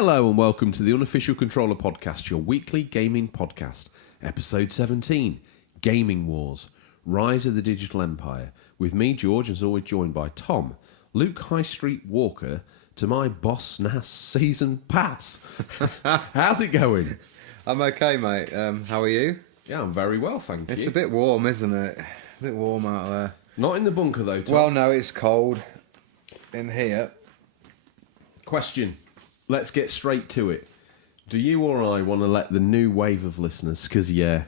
Hello and welcome to the Unofficial Controller Podcast, your weekly gaming podcast. Episode 17, Gaming Wars, Rise of the Digital Empire. With me, George, as always joined by Tom, Luke High Street Walker, to my Boss Nass Season Pass. How's it going? I'm okay, mate. How are you? Yeah, I'm very well, thank you. It's a bit warm, isn't it? A bit warm out there. Not in the bunker though, Tom. Well, no, it's cold in here. Question. Let's get straight to it. Do you or I want to let the new wave of listeners, because yeah,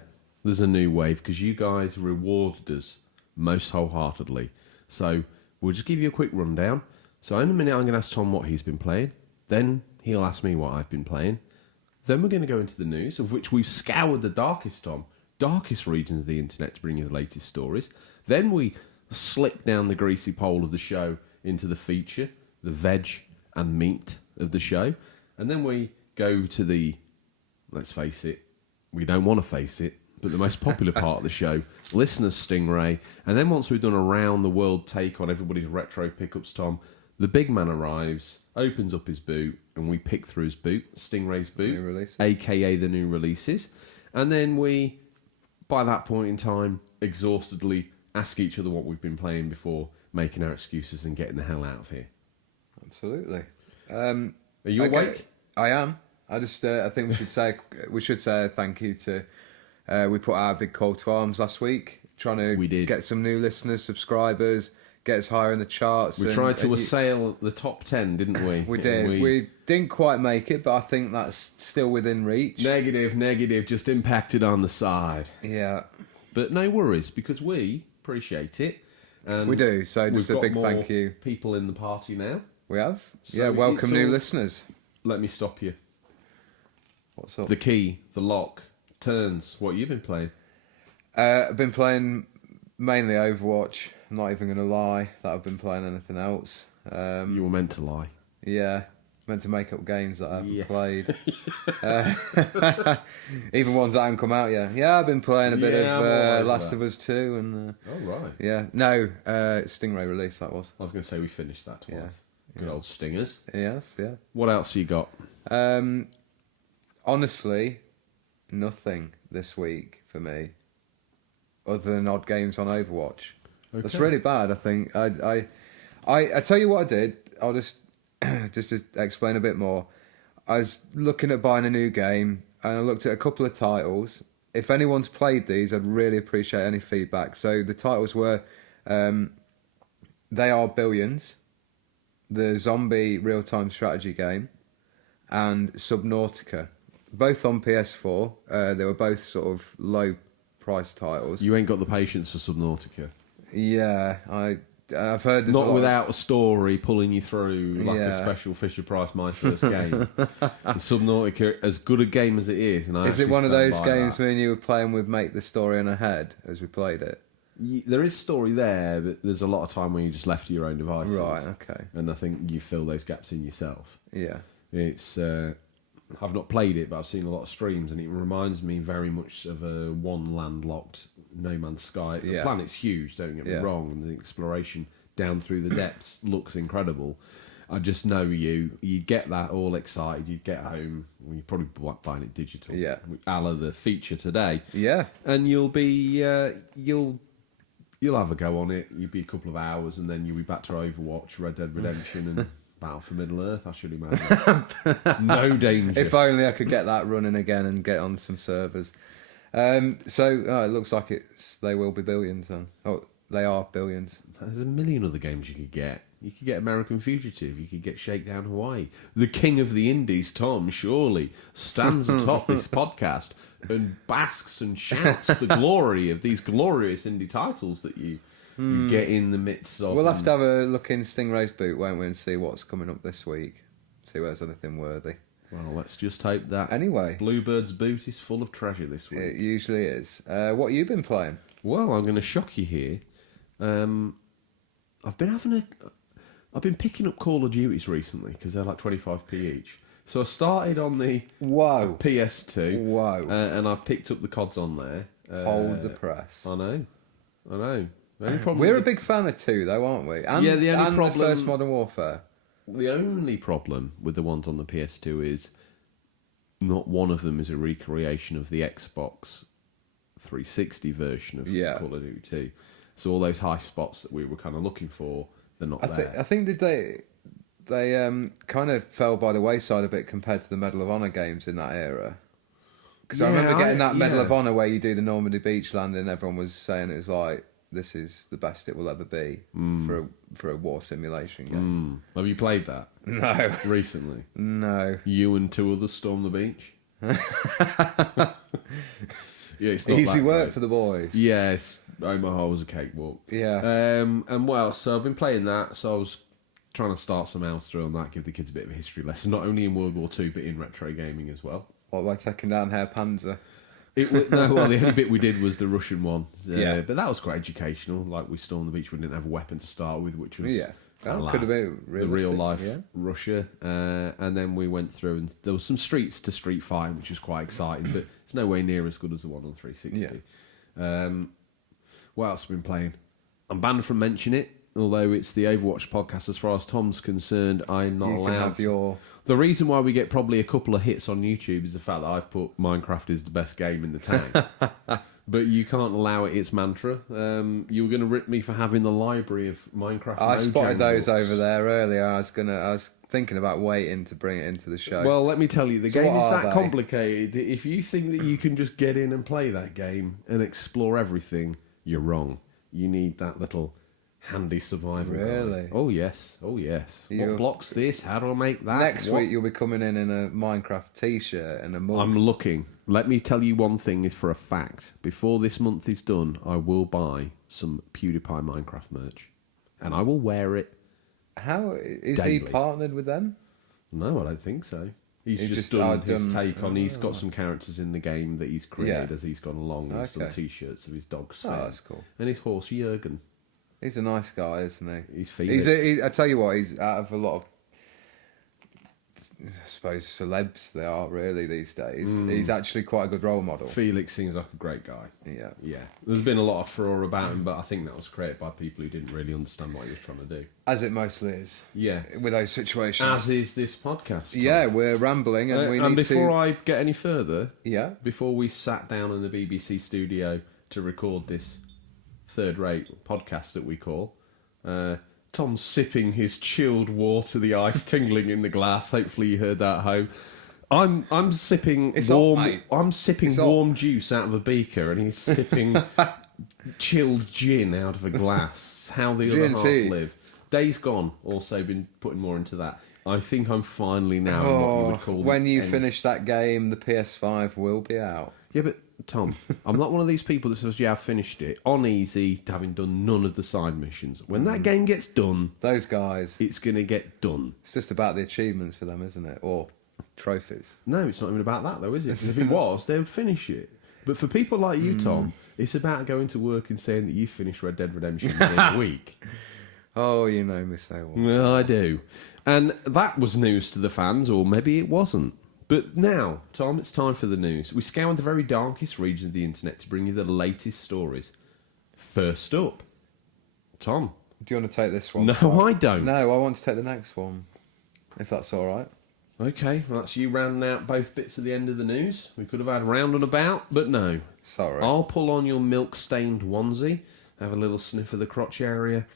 there's a new wave, because you guys rewarded us most wholeheartedly. So we'll just give you a quick rundown. So in a minute I'm going to ask Tom what he's been playing. Then he'll ask me what I've been playing. Then we're going to go into the news, of which we've scoured the darkest regions of the internet to bring you the latest stories. Then we slick down the greasy pole of the show into the feature, the veg and meat of the show. And then we go to the, let's face it, we don't want to face it, but the most popular part of the show, listeners Stingray. And then once we've done a round the world take on everybody's retro pickups, Tom, the big man arrives, opens up his boot, and we pick through his boot, Stingray's boot, aka the new releases. And then we, by that point in time, exhaustedly ask each other what we've been playing before making our excuses and getting the hell out of here. Absolutely. Are you awake? I am. I think we should say thank you to. We put our big call to arms last week, trying to get some new listeners, subscribers, get us higher in the charts. We tried to assail the top 10, didn't we? We did. We didn't quite make it, but I think that's still within reach. Negative, just impacted on the side. Yeah. But no worries, because we appreciate it. And we do, so just a big thank you. People in the party now. We have? So yeah, welcome new listeners. Let me stop you. What's up? The key, the lock, turns. What you've been playing? I've been playing mainly Overwatch. I'm not even going to lie that I've been playing anything else. You were meant to lie. Yeah, meant to make up games that I haven't played. Even ones that haven't come out yet. Yeah, I've been playing a bit of Last of Us 2. And, oh, right. Yeah, no, Stingray release that was. I was going to say we finished that twice. Yeah. Good old Stingers. Yes, yeah. What else you got? Honestly, nothing this week for me, other than odd games on Overwatch. Okay. That's really bad. I think I tell you what I did. I'll just to explain a bit more. I was looking at buying a new game, and I looked at a couple of titles. If anyone's played these, I'd really appreciate any feedback. So the titles were, They Are Billions, the zombie real-time strategy game, and Subnautica, both on PS4. They were both sort of low-price titles. You ain't got the patience for Subnautica. Yeah, I've heard there's not without a story pulling you through like a special Fisher Price My First Game. Subnautica, as good a game as it is, and is it one of those games me and you were playing with make the story in our head as we played it? There is story there, but there's a lot of time when you just left to your own devices. Right, okay. And I think you fill those gaps in yourself. Yeah. It's I've not played it, but I've seen a lot of streams, and it reminds me very much of a one landlocked No Man's Sky. The planet's huge, don't get me wrong, and the exploration down through the depths looks incredible. I just know you'd get that all excited, you'd get home, well, you're probably buying it digital, a la the feature today. Yeah. And you'll be, you'll have a go on it, you'll be a couple of hours, and then you'll be back to Overwatch, Red Dead Redemption, and Battle for Middle-earth, I should imagine. No danger. If only I could get that running again and get on some servers. It looks like they will be billions then. Oh, they are billions. There's a million other games you could get. You could get American Fugitive. You could get Shakedown Hawaii. The king of the indies, Tom, surely stands atop this podcast and basks and shouts the glory of these glorious indie titles that you get in the midst of. We'll have to have a look in Stingray's boot, won't we, and see what's coming up this week. See whether there's anything worthy. Well, let's just hope that anyway. Bluebird's boot is full of treasure this week. It usually is. What have you been playing? Well, I'm going to shock you here. I've been picking up Call of Duties recently because they're like 25p each. So I started on the PS2. Wow. And I've picked up the CODs on there. Hold the press. I know. The only problem We're a big fan of 2, though, aren't we? And, yeah, the only problem. The first Modern Warfare. The only problem with the ones on the PS2 is not one of them is a recreation of the Xbox 360 version of Call of Duty 2. So all those high spots that we were kind of looking for, they're not there. I think they kind of fell by the wayside a bit compared to the Medal of Honor games in that era. Because I remember getting that Medal of Honor where you do the Normandy beach landing, and everyone was saying it was like, this is the best it will ever be for a war simulation game. Have you played that? No. Recently? No. You and two others stormed the beach? Yeah, it's not easy that work great. for the boys. Yes, Omaha was a cakewalk. Yeah. And what else? So I've been playing that, so I was trying to start some else through on that, give the kids a bit of a history lesson, not only in World War II, but in retro gaming as well. What, by taking down Herr Panzer? The only bit we did was the Russian one. Yeah. But that was quite educational. Like, we stormed the beach, we didn't have a weapon to start with, which was... Yeah. That could have been the real life Russia. And then we went through, and there was some streets to street fighting, which was quite exciting, but it's no way near as good as the one on 360. Yeah. What else have I been playing? I'm banned from mentioning it, although it's the Overwatch podcast. As far as Tom's concerned, I'm not allowed. Can have your... The reason why we get probably a couple of hits on YouTube is the fact that I've put Minecraft is the best game in the town. But you can't allow it its mantra. You were going to rip me for having the library of Minecraft. I spotted those books over there earlier. I was thinking about waiting to bring it into the show. Well, let me tell you, the game is that they? complicated. If you think that you can just get in and play that game and explore everything, you're wrong. You need that little handy survival guide. Really? Oh yes. What blocks this? How do I make that? Next week you'll be coming in a Minecraft t-shirt and a mug. I'm looking. Let me tell you one thing is for a fact. Before this month is done, I will buy some PewDiePie Minecraft merch. And I will wear it. How is daily. he partnered with them? No, I don't think so. He's just done his take on. He's got some characters in the game that he's created as he's gone along. He's done t-shirts of his dog Sven. Oh, that's cool. And his horse Jurgen. He's a nice guy, isn't he? He's Felix. I tell you what, he's out of a lot of, I suppose, celebs they are really these days. He's actually quite a good role model. Felix seems like a great guy. Yeah. There's been a lot of furore about him, but I think that was created by people who didn't really understand what he was trying to do. As it mostly is. Yeah. With those situations. As is this podcast. Tom. Yeah, we're rambling and we need to... And before I get any further, before we sat down in the BBC studio to record this third-rate podcast that we call, Tom's sipping his chilled water, the ice tingling in the glass. Hopefully you heard that at home. I'm sipping warm juice out of a beaker, and he's sipping chilled gin out of a glass. How the other half live. Days Gone. Also been putting more into that. I think I'm finally now in what you would call when you finish that game, the PS5 will be out. Yeah, but Tom, I'm not one of these people that says, yeah, I've finished it on easy, having done none of the side missions. When that game gets done... Those guys... It's going to get done. It's just about the achievements for them, isn't it? Or trophies. No, it's not even about that, though, is it? Because if it was, they would finish it. But for people like you, Tom, it's about going to work and saying that you've finished Red Dead Redemption in a week. Oh, you know me so well. Well, I do. And that was news to the fans, or maybe it wasn't. But now, Tom, it's time for the news. We scoured the very darkest regions of the internet to bring you the latest stories. First up, Tom. Do you want to take this one? No, I don't. No, I want to take the next one, if that's all right. Okay, well, that's you rounding out both bits at the end of the news. We could have had round and about, but no. Sorry. I'll pull on your milk-stained onesie, have a little sniff of the crotch area.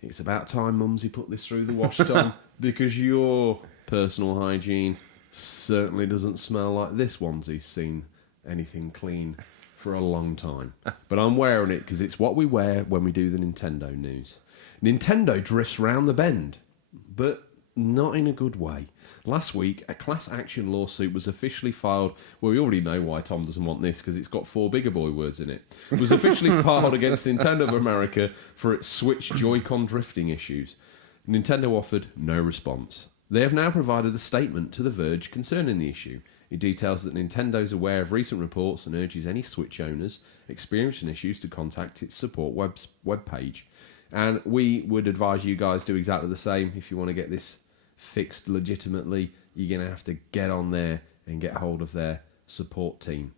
It's about time Mumsy put this through the wash, Tom, because your personal hygiene certainly doesn't smell like this onesie's seen anything clean for a long time. But I'm wearing it because it's what we wear when we do the Nintendo news. Nintendo drifts round the bend, but not in a good way. Last week, a class action lawsuit was officially filed. Well, we already know why Tom doesn't want this, because it's got 4 bigger boy words in it. It was officially filed against Nintendo of America for its Switch Joy-Con drifting issues. Nintendo offered no response. They have now provided a statement to The Verge concerning the issue. It details that Nintendo is aware of recent reports and urges any Switch owners experiencing issues to contact its support webpage. And we would advise you guys do exactly the same. If you want to get this fixed legitimately, you're going to have to get on there and get hold of their support team.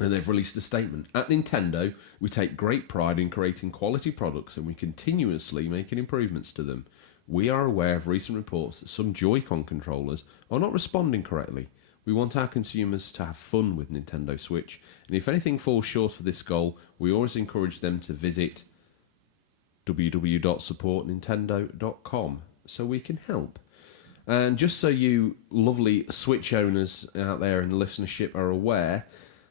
And they've released a statement. At Nintendo, we take great pride in creating quality products, and we continuously making improvements to them. We are aware of recent reports that some Joy-Con controllers are not responding correctly. We want our consumers to have fun with Nintendo Switch, and if anything falls short of this goal, we always encourage them to visit www.supportnintendo.com so we can help. And just so you lovely Switch owners out there in the listenership are aware,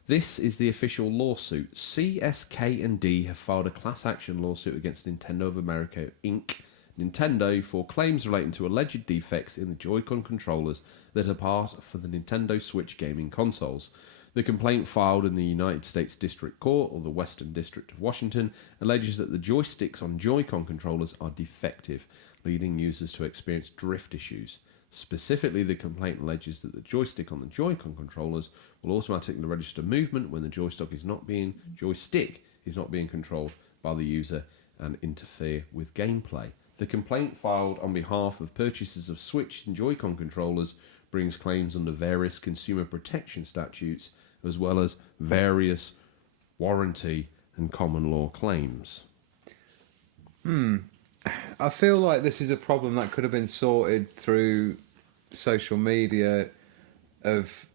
this is the official lawsuit. CSK&D have filed a class action lawsuit against Nintendo of America Inc., Nintendo, for claims relating to alleged defects in the Joy-Con controllers that are part for the Nintendo Switch gaming consoles. The complaint filed in the United States District Court, or the Western District of Washington, alleges that the joysticks on Joy-Con controllers are defective, leading users to experience drift issues. Specifically, the complaint alleges that the joystick on the Joy-Con controllers will automatically register movement when the joystick is not being controlled by the user and interfere with gameplay. The complaint filed on behalf of purchasers of Switch and Joy-Con controllers brings claims under various consumer protection statutes, as well as various warranty and common law claims. I feel like this is a problem that could have been sorted through social media, of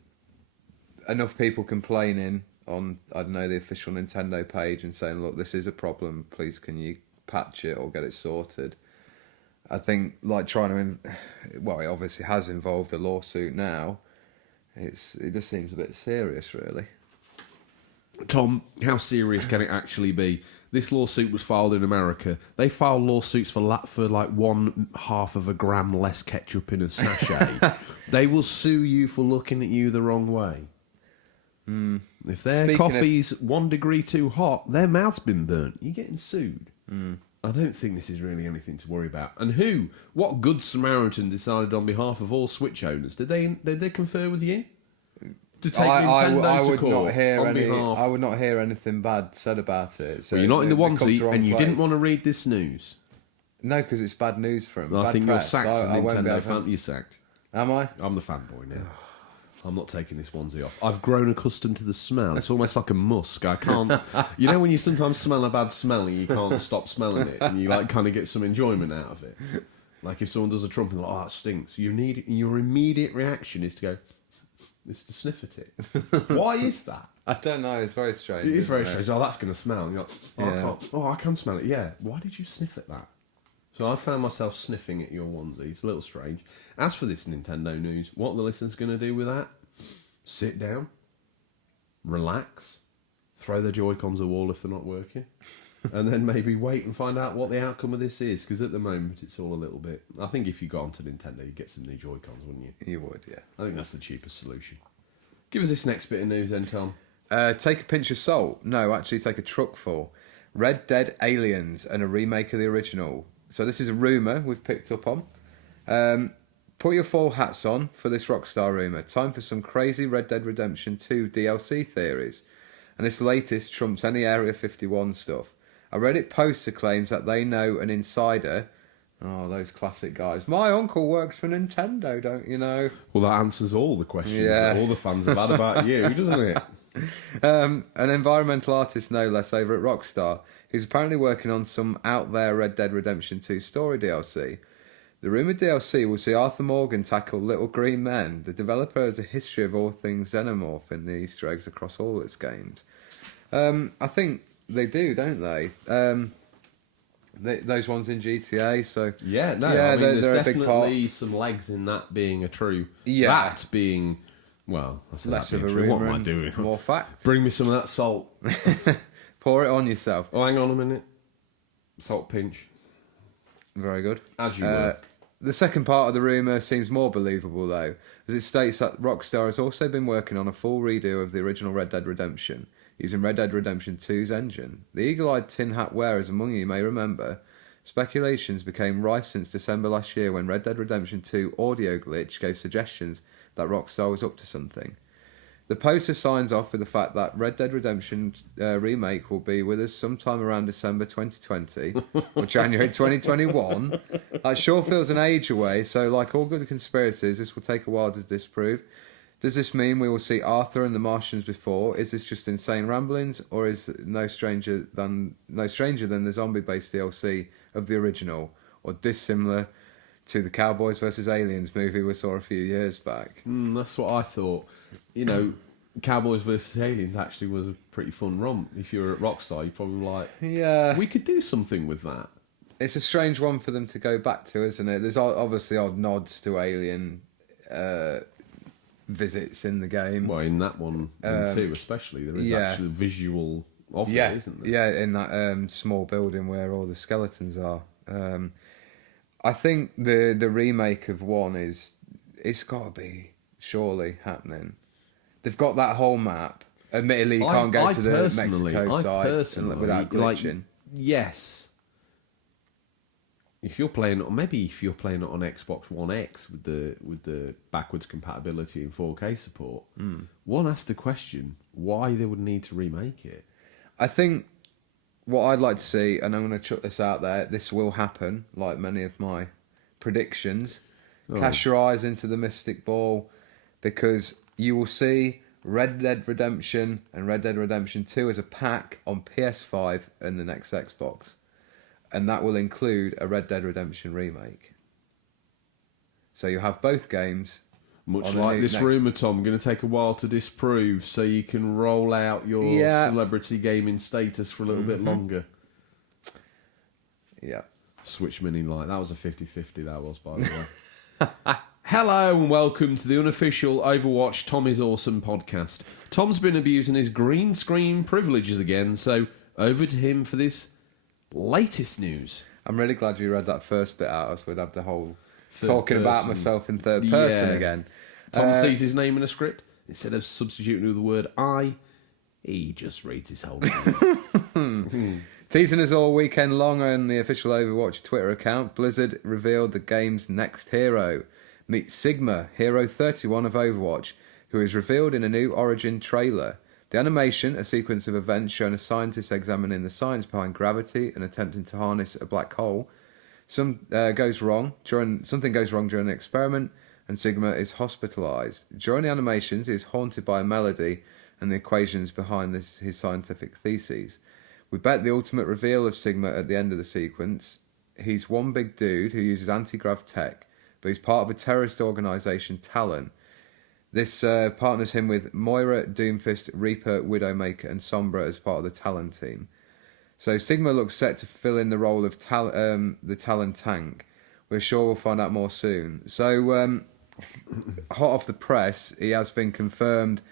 enough people complaining on, I don't know, the official Nintendo page and saying, look, this is a problem, please can you patch it or get it sorted. I think, like, it obviously has involved a lawsuit now. It just seems a bit serious, really. Tom, how serious can it actually be? This lawsuit was filed in America. They file lawsuits for like 1/2 gram less ketchup in a sachet. They will sue you for looking at you the wrong way. If their coffee's 1 degree too hot, their mouth's been burnt. You're getting sued. I don't think this is really anything to worry about. And what good Samaritan decided on behalf of all Switch owners? Did they confer with you? To take Nintendo to court on behalf? I would not hear anything bad said about it. So well, you're not in the onesie, and you didn't want to read this news. No, because it's bad news for him. Well, I think press, you're sacked. Nintendo fan, you're sacked. Am I? I'm the fanboy now. I'm not taking this onesie off. I've grown accustomed to the smell. It's almost like a musk. I can't... You know when you sometimes smell a bad smell and you can't stop smelling it, and you kind of get some enjoyment out of it? Like if someone does a trumpet, like, oh, that stinks. Your immediate reaction is to go... is to sniff at it. Why is that? I don't know. It's very strange. It is very strange. Oh, that's going to smell. And you're like, I can smell it. Yeah. Why did you sniff at that? So I found myself sniffing at your onesie. It's a little strange. As for this Nintendo news, what are the listeners going to do with that? Sit down, relax, throw their Joy-Cons a wall if they're not working, and then maybe wait and find out what the outcome of this is, because at the moment it's all a little bit... I think if you got onto Nintendo, you'd get some new Joy-Cons, wouldn't you? You would, yeah. I think that's the cheapest solution. Give us this next bit of news then, Tom. Take a pinch of salt. No, actually take a truckful. Red Dead Aliens and a remake of the original. So this is a rumour we've picked up on. Put your full hats on for this Rockstar rumour. Time for some crazy Red Dead Redemption 2 DLC theories. And this latest trumps any Area 51 stuff. A Reddit poster claims that they know an insider... Oh, those classic guys. My uncle works for Nintendo, don't you know? Well, that answers all the questions that all the fans have had about you, doesn't it? An environmental artist, no less, over at Rockstar, who's apparently working on some out-there Red Dead Redemption 2 story DLC. The rumoured DLC will see Arthur Morgan tackle Little Green Men. The developer has a history of all things xenomorph in the Easter eggs across all its games. I think they do, don't they? Those ones in GTA, so... Yeah, no, I mean, there's definitely some legs in that being a true... Yeah. That being... Well, I said less that of a true. rumour. What am I doing? More fact. Bring me some of that salt. Pour it on yourself. Oh, hang on a minute. Salt pinch. Very good. As you were. The second part of the rumour seems more believable, though, as it states that Rockstar has also been working on a full redo of the original Red Dead Redemption, using Red Dead Redemption 2's engine. The eagle-eyed tin hat wearers among you may remember, speculations became rife since December last year when Red Dead Redemption 2 audio glitch gave suggestions that Rockstar was up to something. The poster signs off with the fact that Red Dead Redemption remake will be with us sometime around December 2020 or January 2021. That sure feels an age away, so like all good conspiracies, this will take a while to disprove. Does this mean we will see Arthur and the Martians before? Is this just insane ramblings, or is no stranger than the zombie-based DLC of the original, or dissimilar to the Cowboys versus Aliens movie we saw a few years back. That's what I thought. You know, Cowboys versus Aliens actually was a pretty fun romp. If you were at Rockstar, you're probably like, Yeah. we could do something with that. It's a strange one for them to go back to, isn't it? There's obviously odd nods to Alien visits in the game. Well, in that one, and two especially, there is actually visual of it, isn't there? Yeah, in that small building where all the skeletons are. I think the remake of one it's got to be surely happening. They've got that whole map. Admittedly, you can't go to the Mexico side without glitching. Yes. If you're playing, or maybe if you're playing it on Xbox One X with the backwards compatibility and 4K support, one has to question why they would need to remake it. I think what I'd like to see, and I'm going to chuck this out there, this will happen, like many of my predictions. Cast your eyes into the Mystic Ball, because you will see Red Dead Redemption and Red Dead Redemption 2 as a pack on PS5 and the next Xbox. And that will include a Red Dead Redemption remake. So you'll have both games. Much like this rumour, Tom, going to take a while to disprove, so you can roll out your celebrity gaming status for a little bit longer. Yeah. Switch Mini Lite. That was a 50-50, that was, by the way. Hello and welcome to the unofficial Overwatch Tom is Awesome podcast. Tom's been abusing his green screen privileges again, so over to him for this latest news. I'm really glad you read that first bit out, so we'd have the whole talking about myself in third person again. Tom sees his name in a script. Instead of substituting with the word I, he just reads his whole name. Teasing us all weekend long on the official Overwatch Twitter account, Blizzard revealed the game's next hero. Meet Sigma, Hero 31 of Overwatch, who is revealed in a new Origin trailer. The animation, a sequence of events showing a scientist examining the science behind gravity and attempting to harness a black hole. Something goes wrong during an experiment, and Sigma is hospitalized. During the animations, he is haunted by a melody and the equations behind his scientific theses. We bet the ultimate reveal of Sigma at the end of the sequence. He's one big dude who uses anti-grav tech, but he's part of a terrorist organisation, Talon. This partners him with Moira, Doomfist, Reaper, Widowmaker and Sombra as part of the Talon team. So Sigma looks set to fill in the role of the Talon tank. We're sure we'll find out more soon. So, hot off the press, he has been confirmed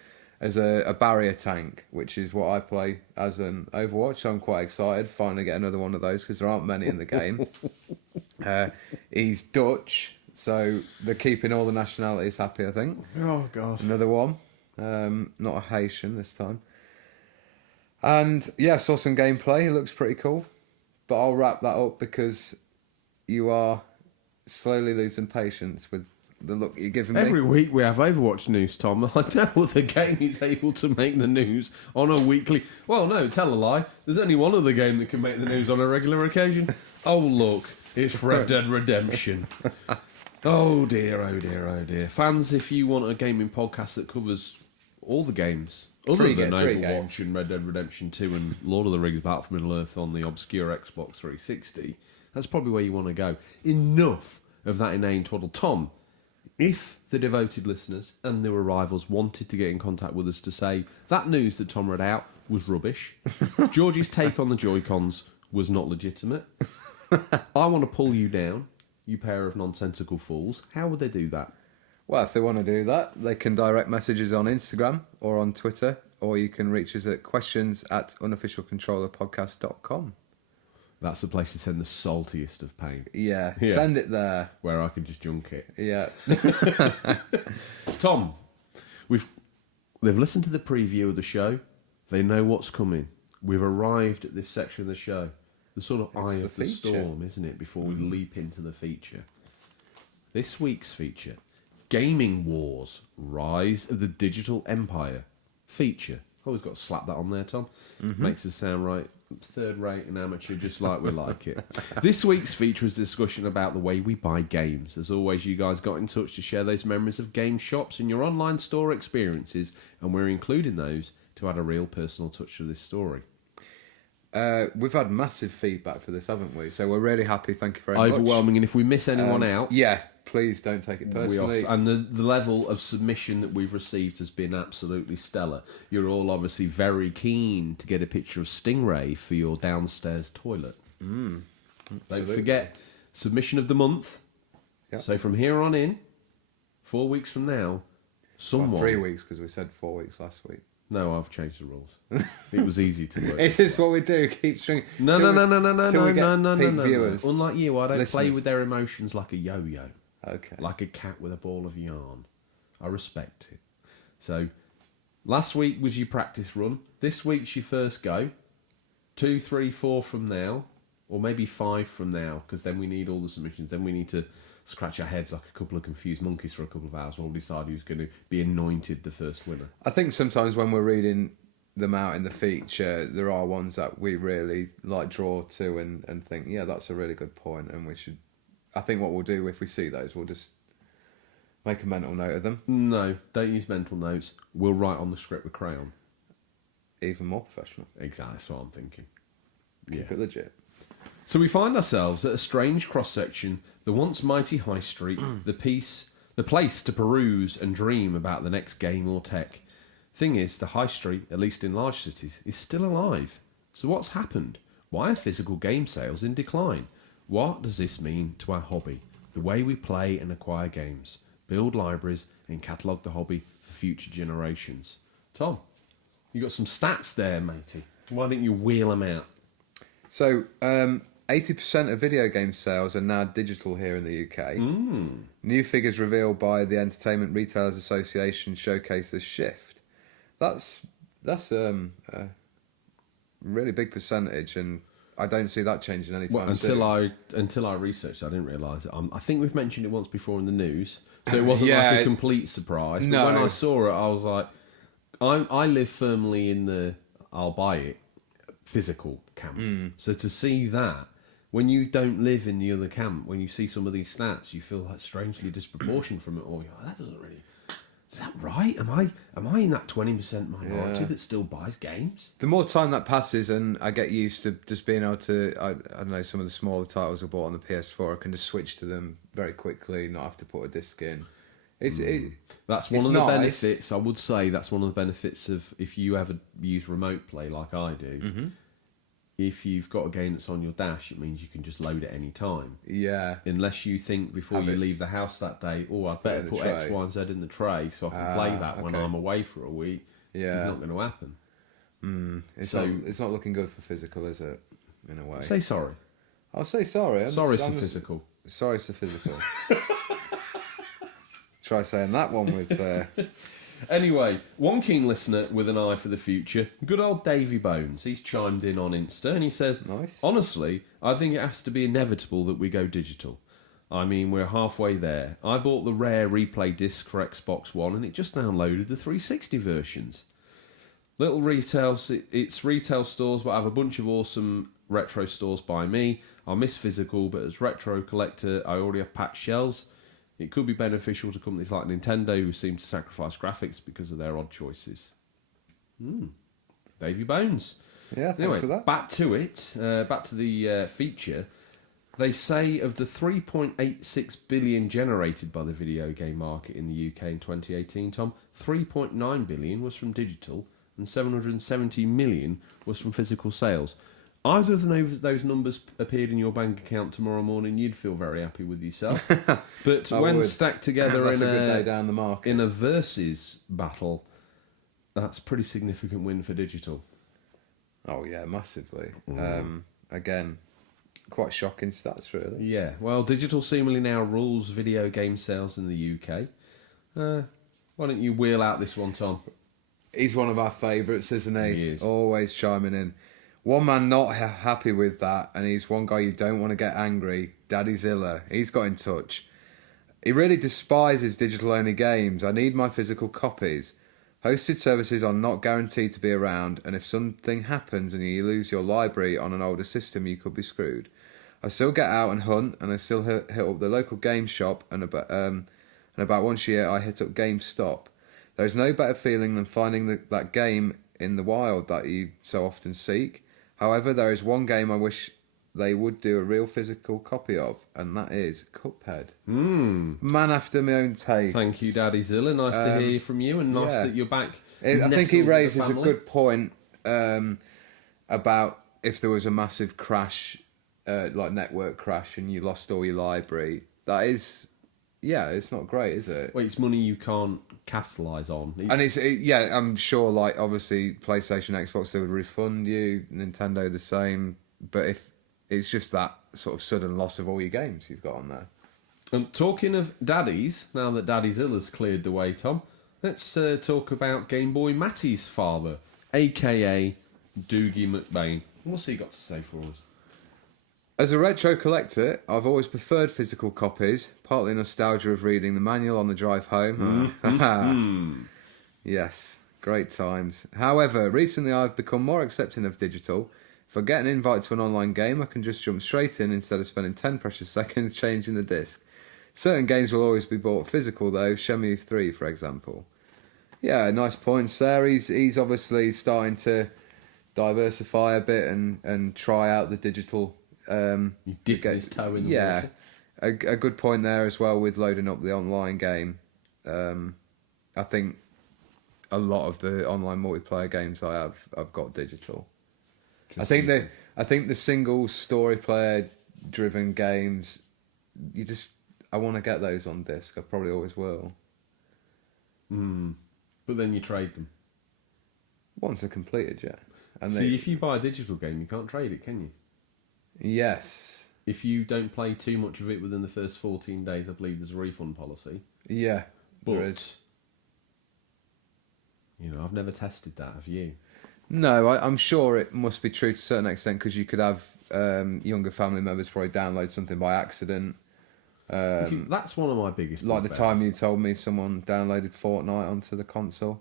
as a barrier tank, which is what I play as an Overwatch. So I'm quite excited. Finally get another one of those, because there aren't many in the game. He's Dutch, so they're keeping all the nationalities happy, I think. Oh, God. Another one. Not a Haitian this time. And yeah, saw some gameplay. It looks pretty cool. But I'll wrap that up because you are slowly losing patience with the look you're giving me. Every week we have Overwatch news, Tom. I know the game is able to make the news on a weekly... Well, no, tell a lie. There's only one other game that can make the news on a regular occasion. Oh, look. It's Red Dead Redemption. Oh, dear, oh, dear, oh, dear. Fans, if you want a gaming podcast that covers all the games... Other than Overwatch and Red Dead Redemption 2 and Lord of the Rings Battle for Middle-earth on the obscure Xbox 360, that's probably where you want to go. Enough of that inane twaddle. Tom, if the devoted listeners and new arrivals wanted to get in contact with us to say that news that Tom read out was rubbish, George's take on the Joy-Cons was not legitimate, I want to pull you down, you pair of nonsensical fools, how would they do that? Well, if they want to do that, they can direct messages on Instagram or on Twitter, or you can reach us at questions@unofficialcontrollerpodcast.com. That's the place to send the saltiest of pain. Yeah, send it there. Where I can just junk it. Yeah. Tom, they've listened to the preview of the show. They know what's coming. We've arrived at this section of the show. The sort of eye of the storm, isn't it, before we leap into the feature. This week's feature... Gaming Wars, Rise of the Digital Empire feature. Always got to slap that on there, Tom. Makes us sound right, third rate and amateur, just like we like it. This week's feature is a discussion about the way we buy games. As always, you guys got in touch to share those memories of game shops and your online store experiences, and we're including those to add a real personal touch to this story. We've had massive feedback for this, haven't we? So we're really happy. Thank you very much. Overwhelming, and if we miss anyone out, yeah, please don't take it personally. and the level of submission that we've received has been absolutely stellar. You're all obviously very keen to get a picture of Stingray for your downstairs toilet. Don't forget, submission of the month. Yep. So from here on in, 4 weeks from now, someone... 3 weeks, because we said 4 weeks last week. No, I've changed the rules. It was easy to work. It is what we do. Keep stringing. No. Viewers. Unlike you, I don't Listeners. play with their emotions like a yo-yo. Okay. Like a cat with a ball of yarn. I respect it. So, last week was your practice run. This week's your first go. 2, 3, 4 from now. Or maybe 5 from now, because then we need all the submissions. Then we need to scratch our heads like a couple of confused monkeys for a couple of hours while we decide who's going to be anointed the first winner. I think sometimes when we're reading them out in the feature, there are ones that we really like draw to and think, yeah, that's a really good point, and we should... I think what we'll do if we see those, we'll just make a mental note of them. No, don't use mental notes. We'll write on the script with crayon. Even more professional. Exactly, that's what I'm thinking. Keep it legit. So we find ourselves at a strange cross-section, the once mighty high street, the place to peruse and dream about the next game or tech. Thing is, the high street, at least in large cities, is still alive. So what's happened? Why are physical game sales in decline? What does this mean to our hobby? The way we play and acquire games, build libraries and catalogue the hobby for future generations. Tom, you got some stats there, matey. Why don't you wheel them out? So, 80% of video game sales are now digital here in the UK. New figures revealed by the Entertainment Retailers Association showcase this shift. That's a really big percentage, and I don't see that changing anytime soon. Until I researched, I didn't realise it. I think we've mentioned it once before in the news, so it wasn't like a complete surprise. But No. when I saw it, I was like, I live firmly in the I'll buy it physical camp. So to see that, when you don't live in the other camp, when you see some of these stats, you feel like strangely disproportionate from it all. You're like, that doesn't really... Is that right? Am I in that 20% minority that still buys games? The more time that passes, and I get used to just being able to, I don't know, some of the smaller titles I bought on the PS4, I can just switch to them very quickly, not have to put a disc in. That's one of the benefits. I would say that's one of the benefits of if you ever use remote play like I do. If you've got a game that's on your dash, it means you can just load it any time. Yeah. Unless you think before you leave the house that day, I better put X, Y, and Z in the tray so I can play that when I'm away for a week. Yeah. It's not going to happen. It's not looking good for physical, is it? In a way. Say sorry. I'll say sorry. Sorry, it's physical. Sorry, it's physical. Try saying that one with... Anyway, one keen listener with an eye for the future, good old Davy Bones, he's chimed in on Insta and he says, Nice. Honestly, I think it has to be inevitable that we go digital. I mean, we're halfway there. I bought the rare replay disc for Xbox One and it just downloaded the 360 versions. It's retail stores, but I have a bunch of awesome retro stores by me. I miss physical, but as retro collector, I already have packed shelves. It could be beneficial to companies like Nintendo who seem to sacrifice graphics because of their odd choices. Davy Bones. Yeah, thanks for that. Back to it. Back to the feature. They say of the 3.86 billion generated by the video game market in the UK in 2018, Tom, 3.9 billion was from digital and 770 million was from physical sales. Either of those numbers appeared in your bank account tomorrow morning, you'd feel very happy with yourself. But when stacked together That's a good day down the market. in a versus battle, that's a pretty significant win for digital. Oh yeah, massively. Again, quite shocking stats, really. Yeah, well, digital seemingly now rules video game sales in the UK. Why don't you wheel out this one, Tom? He's one of our favourites, isn't he? He is. Always chiming in. One man not happy with that, and he's one guy you don't want to get angry. Daddy Zilla. He's got in touch. He really despises digital-only games. I need my physical copies. Hosted services are not guaranteed to be around, and if something happens and you lose your library on an older system, you could be screwed. I still get out and hunt, and I still hit up the local game shop, and about once a year I hit up GameStop. There's no better feeling than finding that game in the wild that you so often seek. However, there is one game I wish they would do a real physical copy of, and that is Cuphead. Man after my own taste. Thank you, Daddy Zilla. Nice to hear from you, and nice that you're back. I think he raises a good point about if there was a massive crash, like network crash, and you lost all your library. That is, it's not great, is it? Well, it's money you can't capitalise on. And I'm sure, like, obviously, PlayStation, Xbox, they would refund you, Nintendo the same, but if it's just that sort of sudden loss of all your games you've got on there. And talking of daddies, now that Daddy Zilla's cleared the way, Tom, let's talk about Game Boy Matty's father, a.k.a. Doogie McBain. What's he got to say for us? As a retro collector, I've always preferred physical copies, partly nostalgia of reading the manual on the drive home. Yes, great times. However, recently I've become more accepting of digital. If I get an invite to an online game, I can just jump straight in instead of spending 10 precious seconds changing the disc. Certain games will always be bought physical though, Shenmue 3 for example. Yeah, nice points there. He's obviously starting to diversify a bit and try out the digital. You dip his toe in the water. A good point there as well with loading up the online game. I think a lot of the online multiplayer games I've got digital. I think the single story player driven games, I want to get those on disc. I probably always will. But then you trade them. Once they're completed, yeah. And see, if you buy a digital game, you can't trade it, can you? Yes. If you don't play too much of it within the first 14 days, I believe there's a refund policy. Yeah, but there is. I've never tested that. Have you? No, I'm sure it must be true to a certain extent because you could have younger family members probably download something by accident. See, that's one of my biggest. Like the time you told me someone downloaded Fortnite onto the console,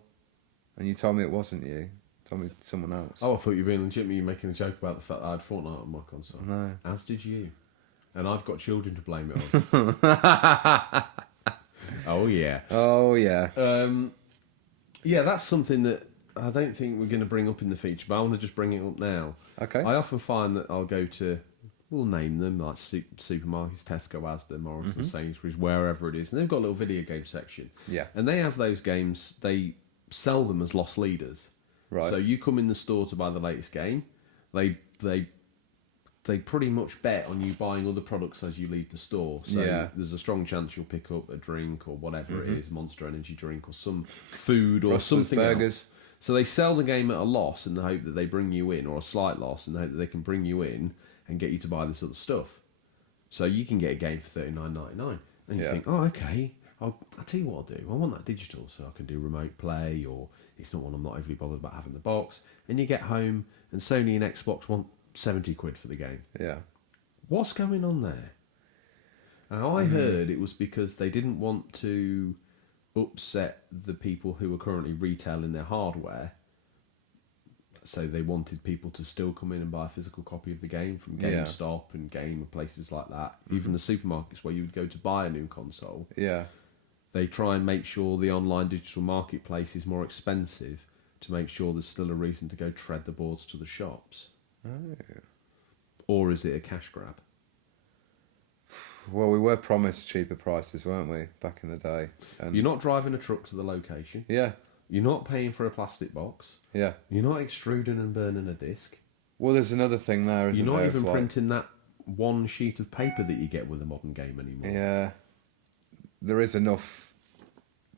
and you told me it wasn't you. Told me someone else. Oh, I thought you were being legit. You were making a joke about the fact that I had Fortnite on my console. No. As did you. And I've got children to blame it on. Oh yeah. Oh yeah. Yeah, that's something that I don't think we're going to bring up in the feature, but I want to just bring it up now. Okay. I often find that I'll go to, we'll name them, like supermarkets, Tesco, Asda, Morrisons, Sainsbury's, wherever it is, and they've got a little video game section. Yeah. And they have those games, they sell them as lost leaders. Right. So you come in the store to buy the latest game, they pretty much bet on you buying other products as you leave the store. So there's a strong chance you'll pick up a drink or whatever it is, Monster Energy drink or some food or Rustler's something burgers. else. So they sell the game at a loss in the hope that they bring you in, or a slight loss in the hope that they can bring you in and get you to buy this other stuff. So you can get a game for $39.99. And you think, oh, okay, I'll tell you what I'll do. I want that digital so I can do remote play, or it's not one I'm not overly bothered about having the box. And you get home and Sony and Xbox want 70 quid for the game. Yeah. What's going on there? Now, I heard it was because they didn't want to upset the people who are currently retailing their hardware. So they wanted people to still come in and buy a physical copy of the game from GameStop and Game and places like that. Even the supermarkets where you would go to buy a new console. Yeah. They try and make sure the online digital marketplace is more expensive to make sure there's still a reason to go tread the boards to the shops. Oh. Or is it a cash grab? Well, we were promised cheaper prices, weren't we, back in the day? And You're not driving a truck to the location. Yeah. You're not paying for a plastic box. Yeah. You're not extruding and burning a disc. Well, there's another thing there, isn't You're not there? even printing that one sheet of paper that you get with a modern game anymore. Yeah. There is enough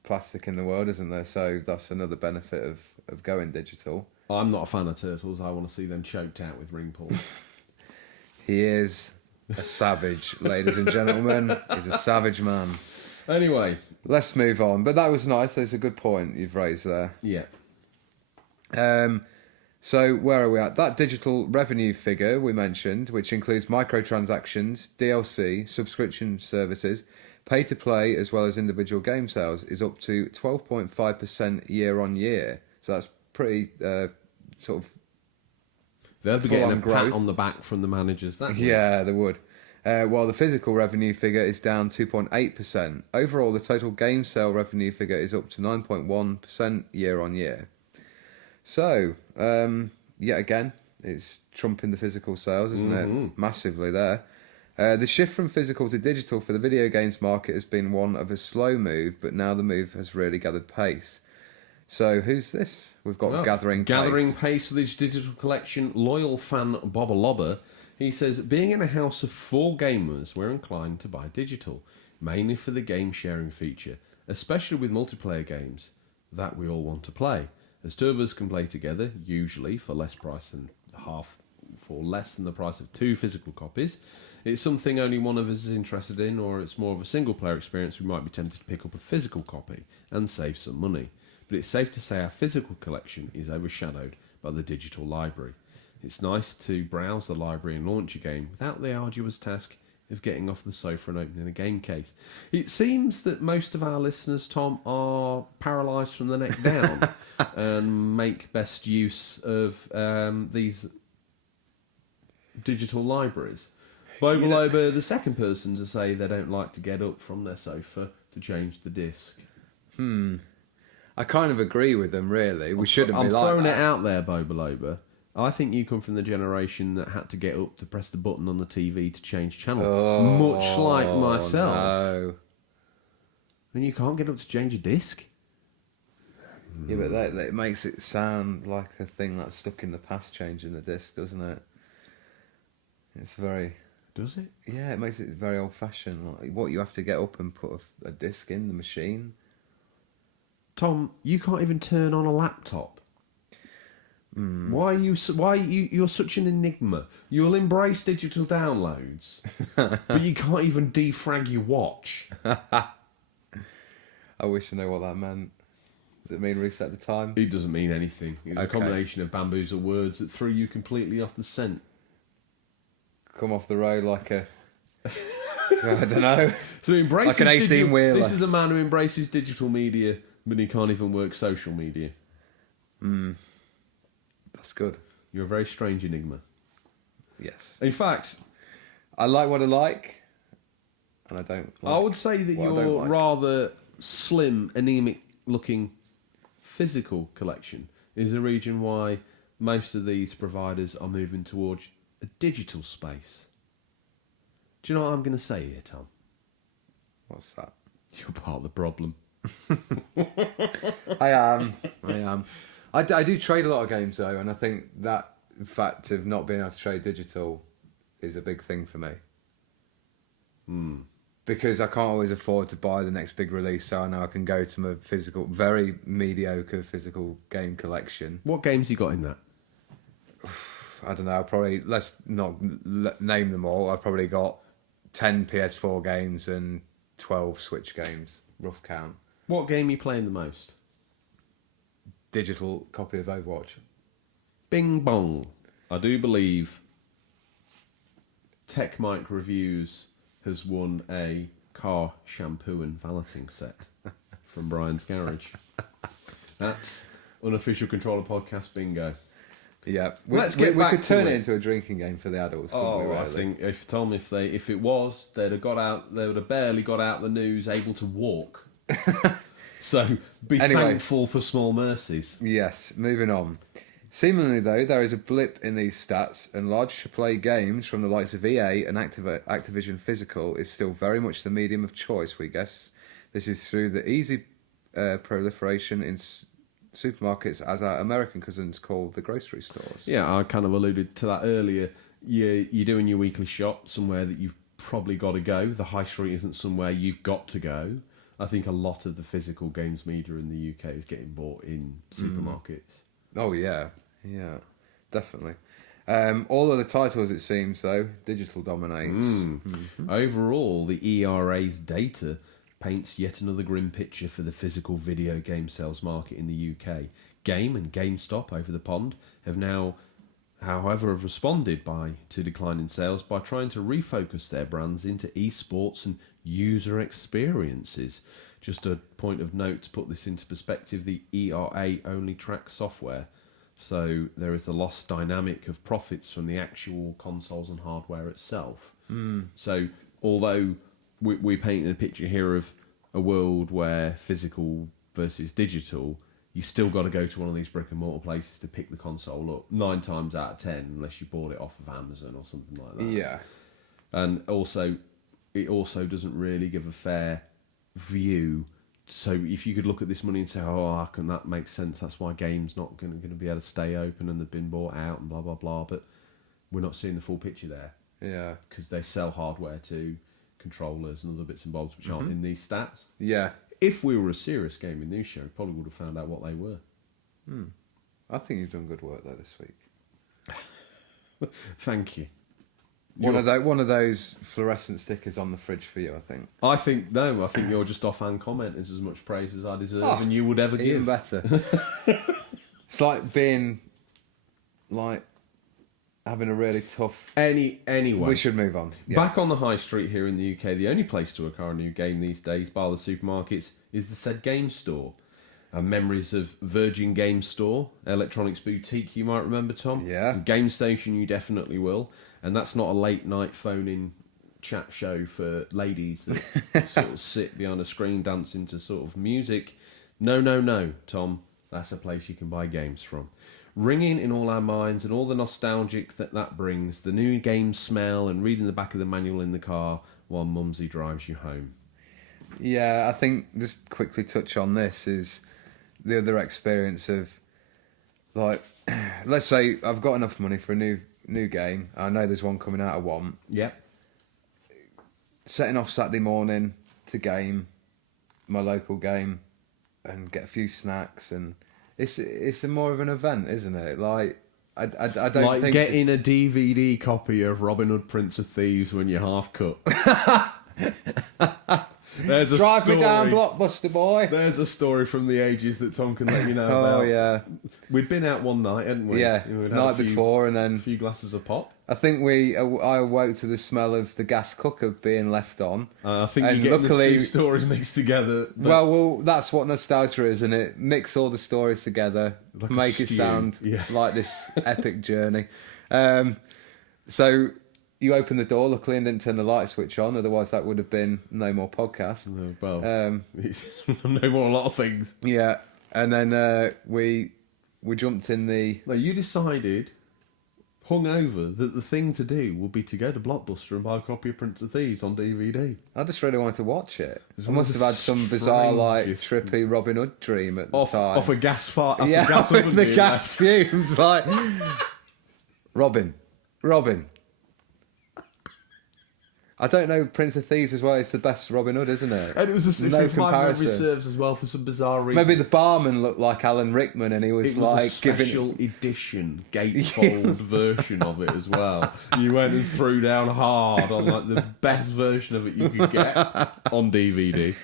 plastic in the world, isn't there? So that's another benefit of going digital. I'm not a fan of turtles. I want to see them choked out with ring pull. He is a savage, ladies and gentlemen. He's a savage man. Anyway. Let's move on. But that was nice. There's a good point you've raised there. Yeah. So where are we at? That digital revenue figure we mentioned, which includes microtransactions, DLC, subscription services, pay-to-play, as well as individual game sales, is up to 12.5% year on year. So that's pretty sort of they'll be getting a growth. pat on the back from the managers. That Yeah, they would. While the physical revenue figure is down 2.8%. Overall, the total game sale revenue figure is up to 9.1% year on year. So, yet again, It's trumping the physical sales, isn't it? Massively there. The shift from physical to digital for the video games market has been one of a slow move, but now the move has really gathered pace. So who's this? We've got Gathering Pace with his digital collection. Loyal fan Bobba Lobber. He says, being in a house of 4 gamers, we're inclined to buy digital, mainly for the game sharing feature, especially with multiplayer games that we all want to play. As 2 of us can play together, usually for less than the price of 2 physical copies. It's something only one of us is interested in, or it's more of a single player experience, we might be tempted to pick up a physical copy and save some money. But it's safe to say our physical collection is overshadowed by the digital library. It's nice to browse the library and launch a game without the arduous task of getting off the sofa and opening a game case. It seems that most of our listeners, Tom, are paralysed from the neck down and make best use of these digital libraries. Boba, the second person to say they don't like to get up from their sofa to change the disc. I kind of agree with them, really. We shouldn't be like that. I'm throwing it out there, Boba. I think you come from the generation that had to get up to press the button on the TV to change channel. Much like myself. No. And you can't get up to change a disc? Yeah, but that makes it sound like a thing that's stuck in the past, changing the disc, doesn't it? It's very... Does it? Yeah, it makes it very old-fashioned. Like, what, you have to get up and put a disc in the machine? Tom, you can't even turn on a laptop. Why are you're such an enigma? You'll embrace digital downloads, but you can't even defrag your watch. I wish I knew what that meant. Does it mean reset the time? It doesn't mean anything. It's a combination of bamboozle words that threw you completely off the scent. Come off the road like a... I don't know. So embraces like an 18-wheeler. This is a man who embraces digital media, but he can't even work social media. That's good. You're a very strange enigma. Yes. In fact... I like what I like, and I don't like I would say that your rather slim, anemic-looking physical collection is the reason why most of these providers are moving towards a digital space. Do you know what I'm going to say here, Tom? What's that? You're part of the problem. I am. I do trade a lot of games, though, and I think that fact of not being able to trade digital is a big thing for me. Because I can't always afford to buy the next big release, so I know I can go to my very mediocre physical game collection. What games you got in that? I don't know, let's not name them all. I've probably got 10 PS4 games and 12 Switch games, rough count. What game are you playing the most? Digital copy of Overwatch. Bing bong. I do believe Tech Mike Reviews has won a car shampoo and valeting set from Brian's Garage. That's Unofficial Controller Podcast bingo. Yeah, we could turn it into a drinking game for the adults. Oh, we, really? I think if it was, they would have barely got out the news able to walk. So thankful for small mercies. Yes, moving on. Seemingly, though, there is a blip in these stats, and large AAA games from the likes of EA and Activision Physical is still very much the medium of choice, we guess. This is through the easy proliferation in supermarkets, as our American cousins call the grocery stores. Yeah, I kind of alluded to that earlier. You're doing your weekly shop somewhere that you've probably got to go. The high street isn't somewhere you've got to go. I think a lot of the physical games media in the UK is getting bought in supermarkets. Oh, yeah. Yeah, definitely. All of the titles, it seems, though, digital dominates. Overall, the ERA's data paints yet another grim picture for the physical video game sales market in the UK. Game and GameStop over the pond have now, however, responded to decline in sales by trying to refocus their brands into esports and user experiences. Just a point of note to put this into perspective, the ERA only tracks software. So there is the lost dynamic of profits from the actual consoles and hardware itself. So although we're painting a picture here of a world where physical versus digital, you still got to go to one of these brick and mortar places to pick the console up 9 times out of 10, unless you bought it off of Amazon or something like that. Yeah. And also, it also doesn't really give a fair view. So if you could look at this money and say, oh, how can that make sense? That's why games not going to be able to stay open and they've been bought out and blah, blah, blah. But we're not seeing the full picture there. Yeah. Because they sell hardware to controllers and other bits and bobs which aren't in these stats. Yeah. If we were a serious gaming news show, probably would have found out what they were. I think you've done good work there this week. Thank you. One of those fluorescent stickers on the fridge for you, I think. I think you're just offhand commenting as much praise as I deserve and you would ever Even give. better. It's like being having a really tough. Anyway, we should move on. Yeah. Back on the high street here in the UK, the only place to acquire a new game these days, bar the supermarkets, is the said game store. And memories of Virgin Game Store, Electronics Boutique, you might remember, Tom. Yeah. And Game Station, you definitely will. And that's not a late night phone-in chat show for ladies that sort of sit behind a screen dancing to sort of music. No, Tom. That's a place you can buy games from. Ringing in all our minds and all the nostalgic that brings, the new game smell and reading the back of the manual in the car while Mumsy drives you home. Yeah, I think just quickly touch on this is the other experience of, like, let's say I've got enough money for a new game. I know there's one coming out I want. Yep. Setting off Saturday morning to game my local game and get a few snacks, and it's a more of an event, isn't it? Like I don't like think getting a DVD copy of Robin Hood Prince of Thieves when you're half cut. There's a drive story. me down, Blockbuster boy. There's a story from the ages that Tom can let you know about. Oh yeah, we'd been out one night, hadn't we? yeah, We'd had night before, and then a few glasses of pop. I think I awoke to the smell of the gas cooker being left on. I think and you're getting luckily, the two stories mixed together. Well, that's what nostalgia is, isn't it? Mix all the stories together, like make it sound like this epic journey. So you opened the door, luckily, and didn't turn the light switch on. Otherwise, that would have been no more podcast. Well, no more a lot of things. Yeah, and then we jumped in the. No, you decided, hungover, that the thing to do would be to go to Blockbuster and buy a copy of Prince of Thieves on DVD. I just really wanted to watch it. I one must of have the had some bizarre, like, strangest- trippy Robin Hood dream at the time. Off a gas fire. Off Yeah, a gas with oven the being gas left. fumes, like Robin. I don't know, Prince of Thieves as well. It's the best Robin Hood, isn't it? And it was no if my memory comparison. serves as well for some bizarre reason. Maybe the barman looked like Alan Rickman, and he was It was like a special edition gatefold version of it as well. You went and threw down hard on like the best version of it you could get on DVD.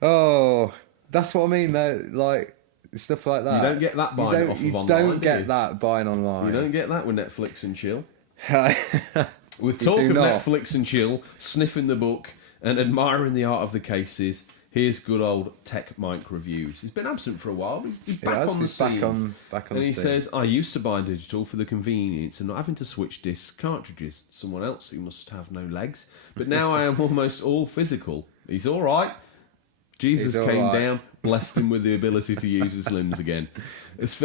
Oh, that's what I mean. Though, like stuff like that. You don't get that buying it off of online. You don't get that buying online. You don't get that with Netflix and chill. With You talk do of not. Netflix and chill, sniffing the book and admiring the art of the cases, here's good old Tech Mike Reviews. He's been absent for a while, but he's back on the scene. Back on and the he scene. says, I used to buy digital for the convenience and not having to switch disc cartridges. Someone else who must have no legs. But now I am almost all physical. He's all right. Jesus He's all came right. down, blessed him with the ability to use his limbs again. As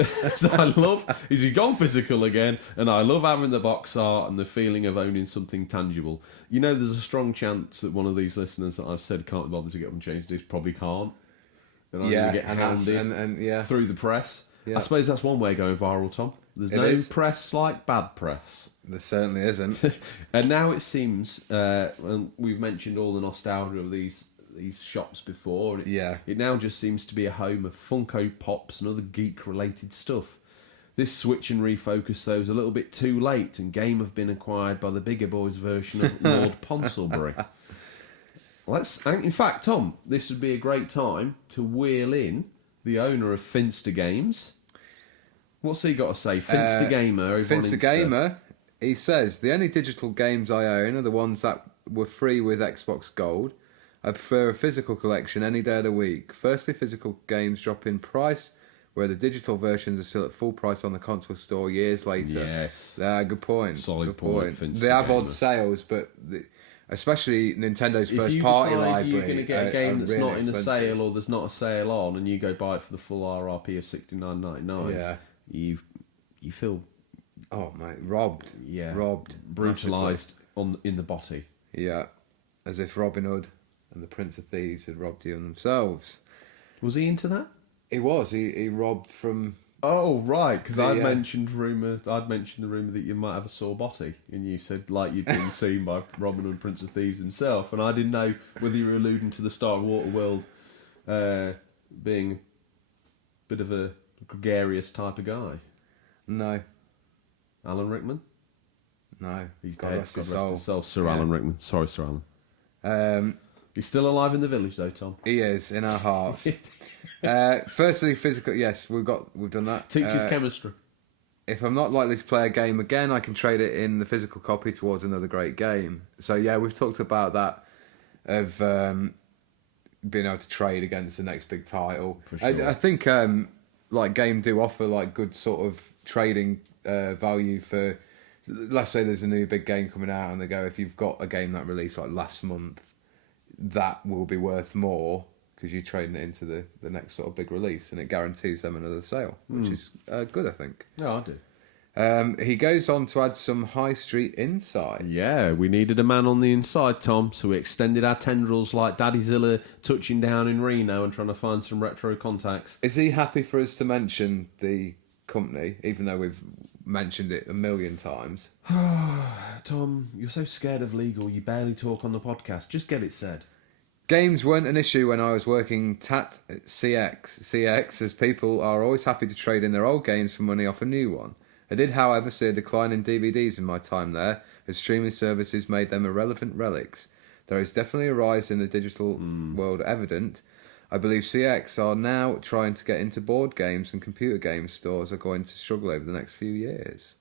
I love, he's gone physical again, and I love having the box art and the feeling of owning something tangible. You know, there's a strong chance that one of these listeners that I've said can't be bothered to get up and change this probably can't. And I'm going to get hounded through the press. Yeah. I suppose that's one way of going viral, Tom. There's It no is. press like bad press. There certainly isn't. And now it seems, and we've mentioned all the nostalgia of these shops before, and it now just seems to be a home of Funko Pops and other geek-related stuff. This switch and refocus, though, is a little bit too late, and game have been acquired by the bigger boys' version of Lord Ponsonbury. In fact, Tom, this would be a great time to wheel in the owner of Finster Games. What's he got to say? Finster Gamer over on Finster Insta. Gamer, he says, the only digital games I own are the ones that were free with Xbox Gold. I prefer a physical collection any day of the week. Firstly, physical games drop in price, where the digital versions are still at full price on the console store years later. Yes. Good point. Solid Good point, Finster They have Gamer. odd sales, but especially Nintendo's If first you party decide library. you're going to get a game that's really not in a expensive. sale or there's not a sale on, and you go buy it for the full RRP of $69.99, Yeah. you feel Oh mate, robbed. Yeah. Robbed. brutalised in the body. Yeah. As if Robin Hood and the Prince of Thieves had robbed you themselves. Was he into that? He was. He robbed from. Oh right, because I'd Yeah. mentioned the rumor that you might have a sore botty, and you said like you'd been seen by Robin Hood, Prince of Thieves himself, and I didn't know whether you were alluding to the Star Waterworld being a bit of a gregarious type of guy. No. Alan Rickman, No. he's God dead. rest God his rest soul. his soul. Sir Yeah. Alan Rickman. Sorry, Sir Alan. He's still alive in the village though, Tom. He is in our hearts. Firstly, physical. Yes, we've done that. Teaches chemistry. If I'm not likely to play a game again, I can trade it in the physical copy towards another great game. So yeah, we've talked about that of being able to trade against the next big title. For sure. I think like game do offer like good sort of trading value for. Let's say there's a new big game coming out, and they go, if you've got a game that released like last month, that will be worth more because you're trading it into the next sort of big release, and it guarantees them another sale, which is good, I think. No, I do. He goes on to add some high street insight. Yeah, we needed a man on the inside, Tom, so we extended our tendrils like Daddy Zilla touching down in Reno and trying to find some retro contacts. Is he happy for us to mention the company, even though we've mentioned it a million times? Tom, you're so scared of legal, you barely talk on the podcast. Just get it said. Games weren't an issue when I was working at CX, as people are always happy to trade in their old games for money off a new one. I did, however, see a decline in DVDs in my time there, as streaming services made them irrelevant relics. There is definitely a rise in the digital world evident. I believe CX are now trying to get into board games, and computer game stores are going to struggle over the next few years.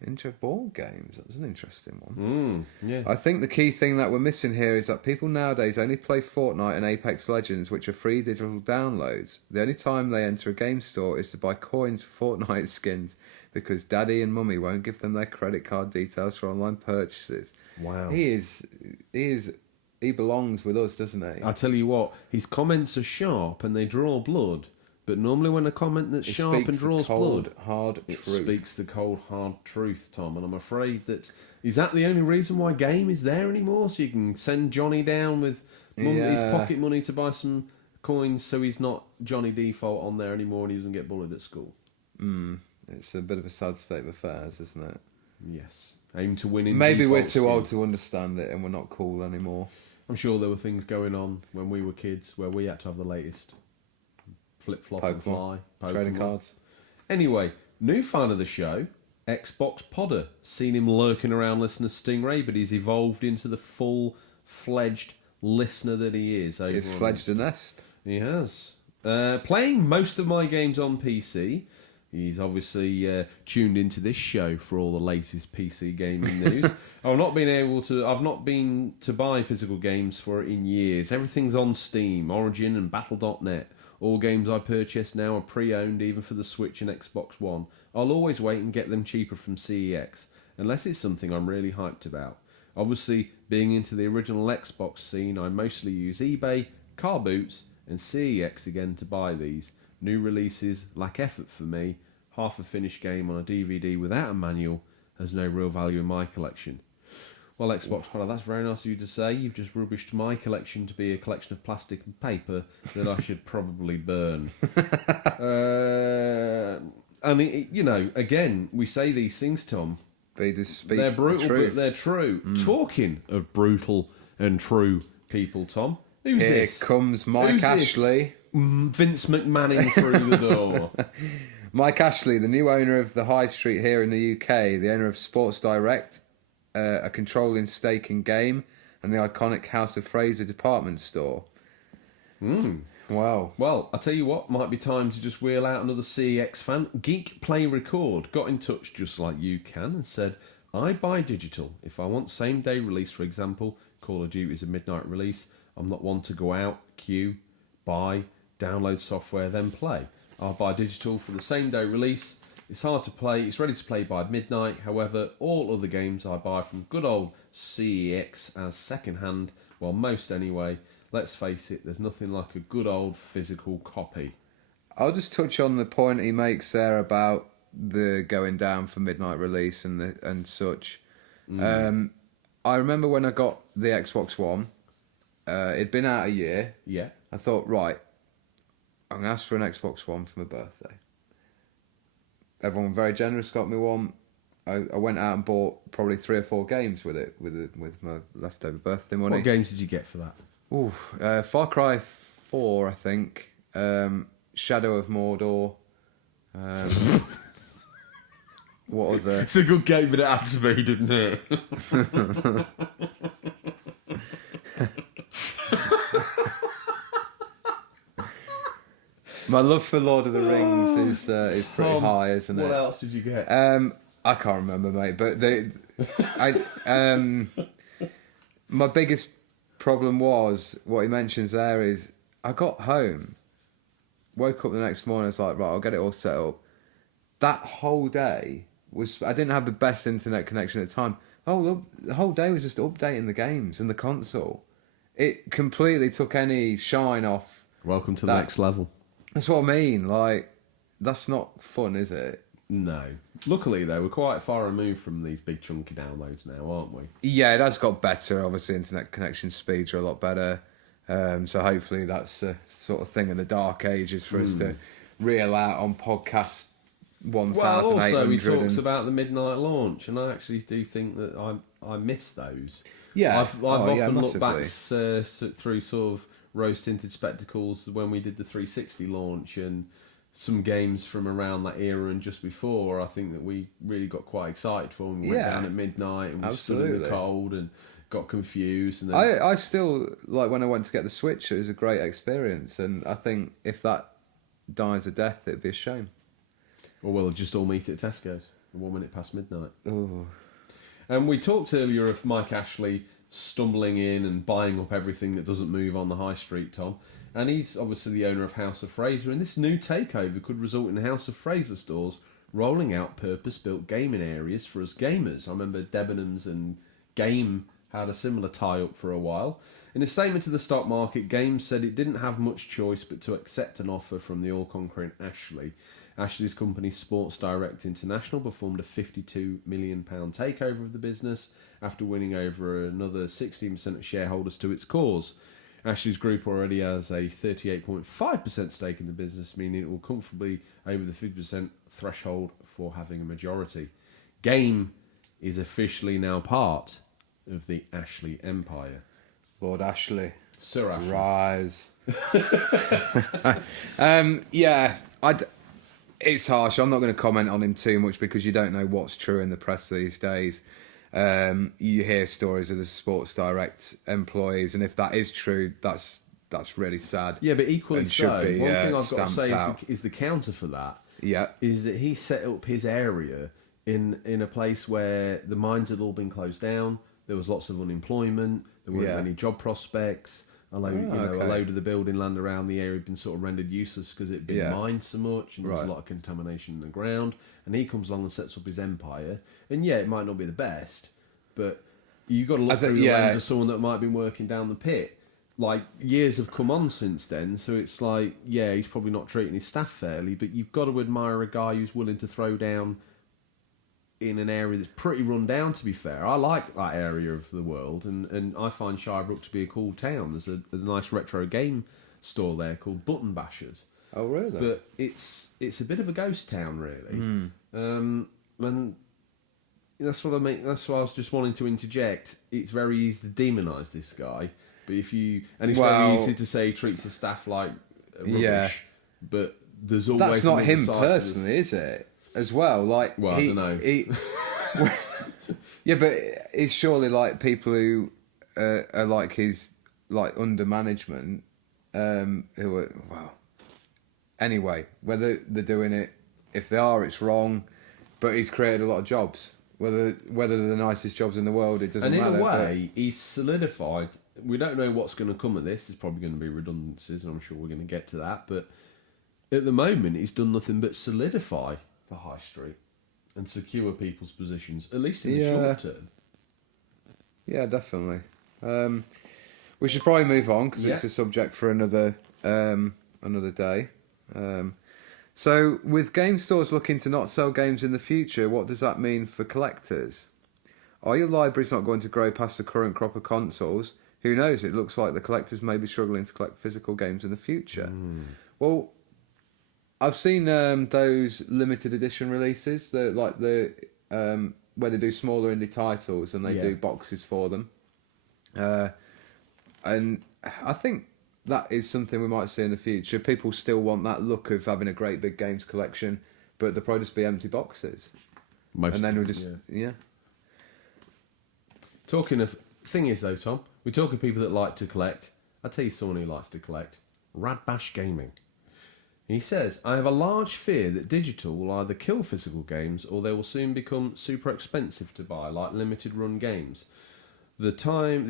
Into board games, that was an interesting one. Yeah. I think the key thing that we're missing here is that people nowadays only play Fortnite and Apex Legends, which are free digital downloads. The only time they enter a game store is to buy coins for Fortnite skins, because daddy and mummy won't give them their credit card details for online purchases. Wow. He belongs with us, doesn't he? I tell you what, his comments are sharp and they draw blood, but normally when a comment that's It sharp speaks and draws the cold, blood, hard it truth. speaks the cold, hard truth, Tom, and I'm afraid that... Is that the only reason why Game is there anymore? So you can send Johnny down with his pocket money to buy some coins so he's not Johnny Default on there anymore and he doesn't get bullied at school? It's a bit of a sad state of affairs, isn't it? Yes. Aim to win in Maybe we're default too old scheme. to understand it and we're not cool anymore. I'm sure there were things going on when we were kids where we had to have the latest flip-flop and fly. Trading Pokemon. cards. Anyway, new fan of the show, Xbox Podder. Seen him lurking around listening to Stingray, but he's evolved into the full-fledged listener that he is. It's fledged a nest. He has. Playing most of my games on PC. He's obviously tuned into this show for all the latest PC gaming news. I've not been to buy physical games for it in years. Everything's on Steam, Origin and Battle.net. All games I purchase now are pre-owned, even for the Switch and Xbox One. I'll always wait and get them cheaper from CEX, unless it's something I'm really hyped about. Obviously, being into the original Xbox scene, I mostly use eBay, Car Boots, and CEX again to buy these. New releases lack effort for me. Half a finished game on a DVD without a manual has no real value in my collection. Well, Xbox Podder, that's very nice of you to say. You've just rubbished my collection to be a collection of plastic and paper that I should probably burn. Again, we say these things, Tom. They're brutal, but they're true. Talking of brutal and true people, Tom, who's Here this? comes Mike Who's Ashley. this? Vince McMahon through the door. Mike Ashley, the new owner of the High Street here in the UK, the owner of Sports Direct, a controlling stake in Game, and the iconic House of Fraser department store. Wow. Well, I tell you what, might be time to just wheel out another CEX fan. Geek Play Record got in touch just like you can and said, I buy digital. If I want same day release, for example, Call of Duty is a midnight release, I'm not one to go out, queue, buy, download software, then play. I'll buy digital for the same day release. It's hard to play. It's ready to play by midnight. However, all other games I buy from good old CEX as second-hand, well, most anyway. Let's face it, there's nothing like a good old physical copy. I'll just touch on the point he makes there about the going down for midnight release and such. I remember when I got the Xbox One, it'd been out a year. Yeah. I thought, right, I'm going to ask for an Xbox One for my birthday. Everyone very generous, got me one. I went out and bought probably 3 or 4 games with it, with my leftover birthday money. What games did you get for that? Ooh, Far Cry 4, I think. Shadow of Mordor. What other? It's a good game, but it had to be, didn't it? My love for Lord of the Rings is pretty high, isn't it? What else did you get? I can't remember, mate. But my biggest problem was what he mentions there is I got home, woke up the next morning. I was like, right, I'll get it all set up. That whole day I didn't have the best internet connection at the time. The whole day was just updating the games and the console. It completely took any shine off. Welcome to the next level. That's what I mean. Like, that's not fun, is it? No. Luckily, though, we're quite far removed from these big chunky downloads now, aren't we? Yeah, it has got better. Obviously, internet connection speeds are a lot better. So hopefully that's a sort of thing in the dark ages for us to reel out on podcast 1,800. Well, also, he talks about the midnight launch, and I actually do think that I miss those. Yeah. I've often looked massively. back through sort of rose-tinted spectacles when we did the 360 launch and some games from around that era and just before. I think that we really got quite excited for when we went down at midnight and we stood in the cold and got confused. And then... I still, like, when I went to get the Switch, it was a great experience, and I think if that dies a death, it'd be a shame. Or we'll just all meet at Tesco's 1 minute past midnight. Oh. And we talked earlier of Mike Ashley stumbling in and buying up everything that doesn't move on the high street, Tom. And he's obviously the owner of House of Fraser, and this new takeover could result in House of Fraser stores rolling out purpose-built gaming areas for us gamers. I remember Debenhams and Game had a similar tie-up for a while. In a statement to the stock market, Game said it didn't have much choice but to accept an offer from the all-conquering Ashley. Ashley's company Sports Direct International performed a £52 million takeover of the business after winning over another 16% of shareholders to its cause. Ashley's group already has a 38.5% stake in the business, meaning it will comfortably over the 50% threshold for having a majority. Game is officially now part of the Ashley empire. Lord Ashley. Sir Ashley. Rise. It's harsh. I'm not going to comment on him too much because you don't know what's true in the press these days. You hear stories of the Sports Direct employees, and if that is true, that's really sad. Yeah, but equally and so, one thing I've got to say is the counter for that. Yeah, is that he set up his area in a place where the mines had all been closed down. There was lots of unemployment. There weren't many job prospects. A load of the building land around the area had been sort of rendered useless because it had been mined so much, and there was a lot of contamination in the ground. And he comes along and sets up his empire. And yeah, it might not be the best, but you've got to look through the lens of someone that might have been working down the pit. Like, years have come on since then, so it's like, yeah, he's probably not treating his staff fairly, but you've got to admire a guy who's willing to throw down in an area that's pretty run down, to be fair. I like that area of the world, and I find Shirebrook to be a cool town. There's a nice retro game store there called Button Bashers. Oh, really? But it's a bit of a ghost town, really. And that's what I mean. That's why I was just wanting to interject. It's very easy to demonise this guy, but it's very easy to say he treats his staff like rubbish. But there's always that's not him personally, is it? As well, like, I don't know. Yeah, but it's surely like people who are like his, like, under management, who are, well, anyway, whether they're doing it, if they are, it's wrong, but he's created a lot of jobs. Whether they're the nicest jobs in the world, it doesn't matter. And in a way, he's solidified. We don't know what's going to come of this. There's probably going to be redundancies, and I'm sure we're going to get to that. But at the moment, he's done nothing but solidify for high street and secure people's positions, at least in the short term. Yeah, definitely. We should probably move on because it's a subject for another day. So, with game stores looking to not sell games in the future, what does that mean for collectors? Are your libraries not going to grow past the current crop of consoles? Who knows? It looks like the collectors may be struggling to collect physical games in the future. Well, I've seen those limited edition releases, where they do smaller indie titles and they do boxes for them. And I think that is something we might see in the future. People still want that look of having a great big games collection, but they'll probably just be empty boxes. And then we'll just, Talking of... Thing is, though, Tom, we're talking people that like to collect. I'll tell you someone who likes to collect. Radbash Gaming. He says, I have a large fear that digital will either kill physical games or they will soon become super expensive to buy, like limited run games. The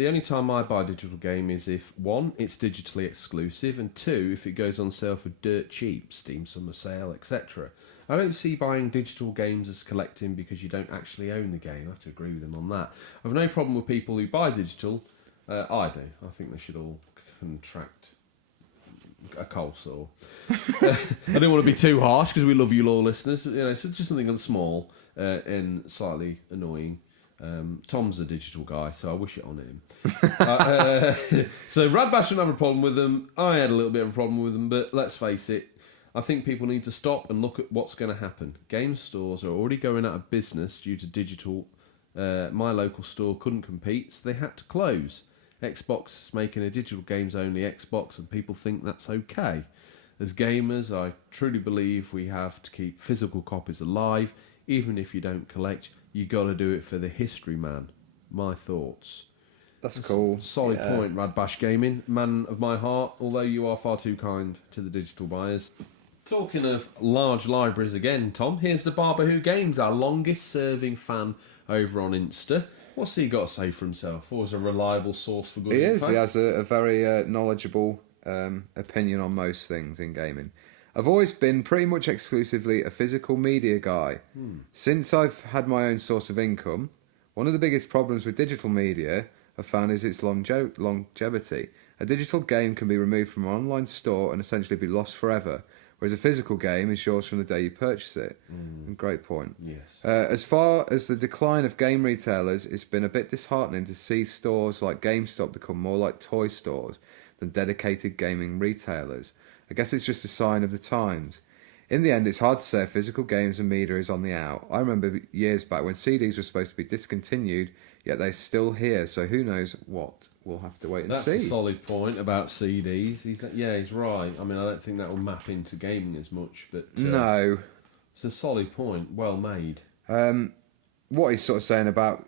only time I buy a digital game is if, 1, it's digitally exclusive, and 2, if it goes on sale for dirt cheap, Steam Summer Sale, etc. I don't see buying digital games as collecting because you don't actually own the game. I have to agree with him on that. I have no problem with people who buy digital. I do. I think they should all contract a cold sore. I don't want to be too harsh because we love you, loyal listeners. You know, it's just something small and slightly annoying. Tom's a digital guy, so I wish it on him. So Radbash didn't have a problem with them. I had a little bit of a problem with them, but let's face it, I think people need to stop and look at what's going to happen. Game stores are already going out of business due to digital. My local store couldn't compete, so they had to close. Xbox is making a digital games only Xbox, and people think that's okay. As gamers, I truly believe we have to keep physical copies alive, even if you don't collect. You got to do it for the history, man. My thoughts. That's cool. Solid point, Radbash Gaming. Man of my heart, although you are far too kind to the digital buyers. Talking of large libraries again, Tom, here's the Barber Who Games, our longest serving fan over on Insta. What's he got to say for himself? Always a reliable source for good info. He has a very knowledgeable opinion on most things in gaming. I've always been pretty much exclusively a physical media guy. Since I've had my own source of income, one of the biggest problems with digital media I've found is its longevity. A digital game can be removed from an online store and essentially be lost forever, whereas a physical game is yours from the day you purchase it. Great point. Yes. As far as the decline of game retailers, it's been a bit disheartening to see stores like GameStop become more like toy stores than dedicated gaming retailers. I guess it's just a sign of the times. In the end, it's hard to say if physical games and media is on the out. I remember years back when CDs were supposed to be discontinued, yet they're still here, so who knows what. We'll have to wait and see. That's a solid point about CDs. He's right. I mean, I don't think that will map into gaming as much, but... no. It's a solid point. Well made. What he's sort of saying about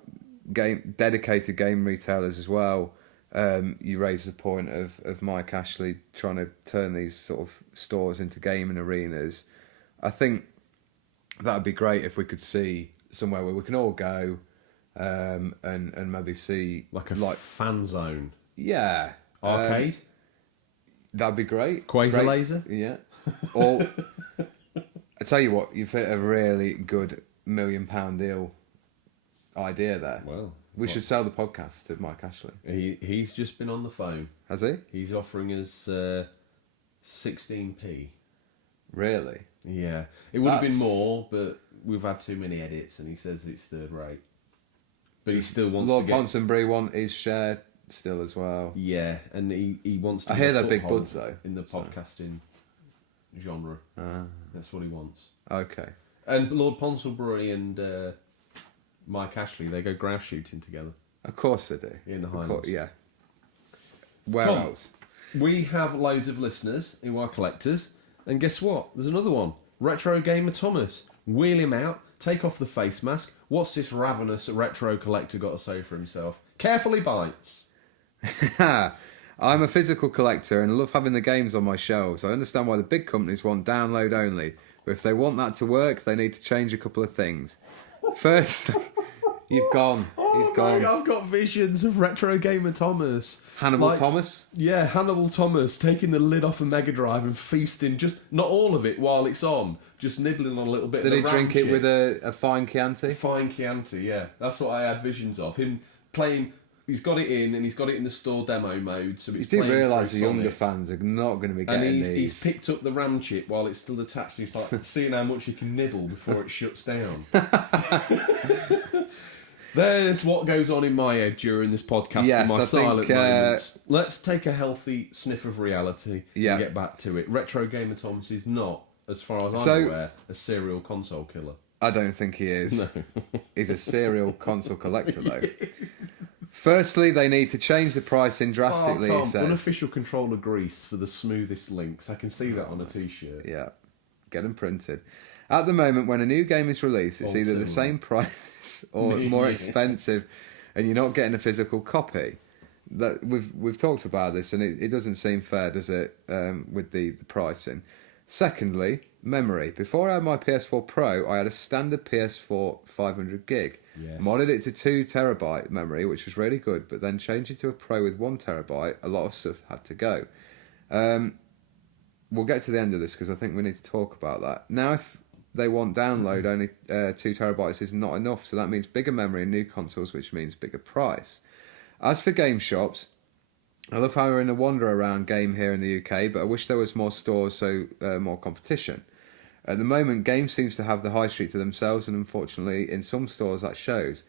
dedicated game retailers as well, you raised the point of Mike Ashley trying to turn these sort of stores into gaming arenas. I think that would be great if we could see somewhere where we can all go and maybe see... Like a fan zone. Yeah. Arcade? That'd be great. Quasar laser? Yeah. Or, I tell you what, you've hit a really good £1 million deal idea there. Well... We should sell the podcast to Mike Ashley. He's just been on the phone. Has he? He's offering us 16p. Really? Yeah. It would have been more, but we've had too many edits, and he says it's third rate. But he still wants Lord to get... Ponsonbury want his share still as well. Yeah, and he wants to... I hear they're big buds, though. In the podcasting genre. That's what he wants. Okay. And Lord Ponsonbury and... Mike Ashley, they go grouse shooting together. Of course they do. In the Highlands. Yeah. Where Tom, else? We have loads of listeners who are collectors, and guess what? There's another one. Retro Gamer Thomas. Wheel him out, take off the face mask. What's this ravenous retro collector got to say for himself? Carefully bites. I'm a physical collector and love having the games on my shelves. I understand why the big companies want download only, but if they want that to work, they need to change a couple of things. First, you've gone. He's gone. Mate, I've got visions of Retro Gamer Thomas. Hannibal Thomas? Yeah, Hannibal Thomas taking the lid off a Mega Drive and feasting, just not all of it while it's on, just nibbling on a little bit Did of he the drink ram it with a fine Chianti? Fine Chianti, yeah. That's what I had visions of. Him playing, he's got it in, and he's got it in the store demo mode, so You it's do playing realise through the younger Sonic. fans are not going to be getting And these. he's picked up the RAM chip while it's still attached. He's like seeing how much he can nibble before it shuts down. There's what goes on in my head during this podcast. Yes, in my I silent think, moments. Let's take a healthy sniff of reality Yeah. and get back to it. Retro Gamer Thomas is not, as far as So- I'm aware, a serial console killer. I don't think he is. No. He's a serial console collector, though. Firstly, they need to change the pricing drastically, Tom, he says. unofficial controller grease for the smoothest links. I can see that on a t-shirt. Yeah, get them printed. At the moment, when a new game is released, it's either the same price or more expensive, and you're not getting a physical copy. That we've talked about this, and it doesn't seem fair, does it, with the pricing? Secondly, memory. Before I had my PS4 Pro, I had a standard PS4 500 gig. Yes. Modded it to 2 terabyte memory, which was really good, but then changed it to a Pro with 1 terabyte, a lot of stuff had to go. We'll get to the end of this because I think we need to talk about that. Now, if they want download, only 2 terabytes is not enough, so that means bigger memory in new consoles, which means bigger price. As for game shops, I love how we're in a wander around game here in the UK, but I wish there was more stores, so more competition. At the moment, Game seems to have the high street to themselves, and unfortunately, in some stores that shows.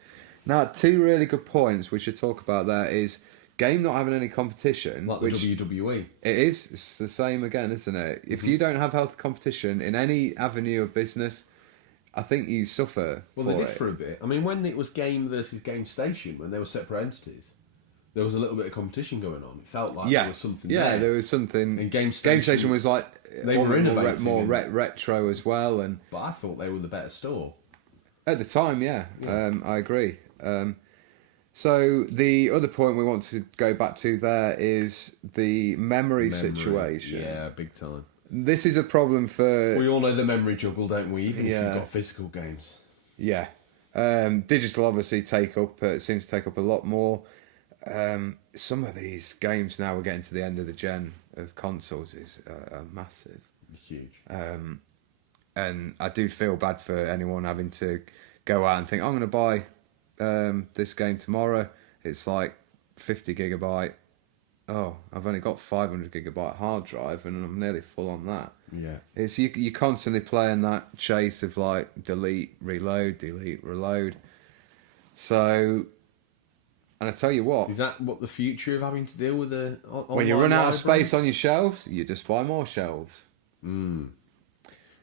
Now, 2 really good points we should talk about there is Game not having any competition. Like which the WWE. It is. It's the same again, isn't it? If you don't have healthy competition in any avenue of business, I think you suffer. Well, they did for a bit. I mean, when it was Game versus Game Station, when they were separate entities, there was a little bit of competition going on. It felt like there was something there. Yeah, there was something. And Game Station was like they were innovating more retro as well, and but I thought they were the better store. at the time, yeah. I agree. So the other point we want to go back to there is the memory situation. Yeah, big time. This is a problem for... We all know the memory juggle, don't we? Even if Yeah. you've got physical games. Yeah. Digital obviously seems to take up a lot more. Some of these games now we're getting to the end of the gen of consoles is massive. Huge. And I do feel bad for anyone having to go out and think, I'm going to buy this game tomorrow. It's like 50 gigabyte. Oh, I've only got 500 gigabyte hard drive and I'm nearly full on that. Yeah. It's you're constantly playing that chase of like delete, reload. So, and I tell you what, Is that what the future of having to deal with the when you run out of space on your shelves, you just buy more shelves. When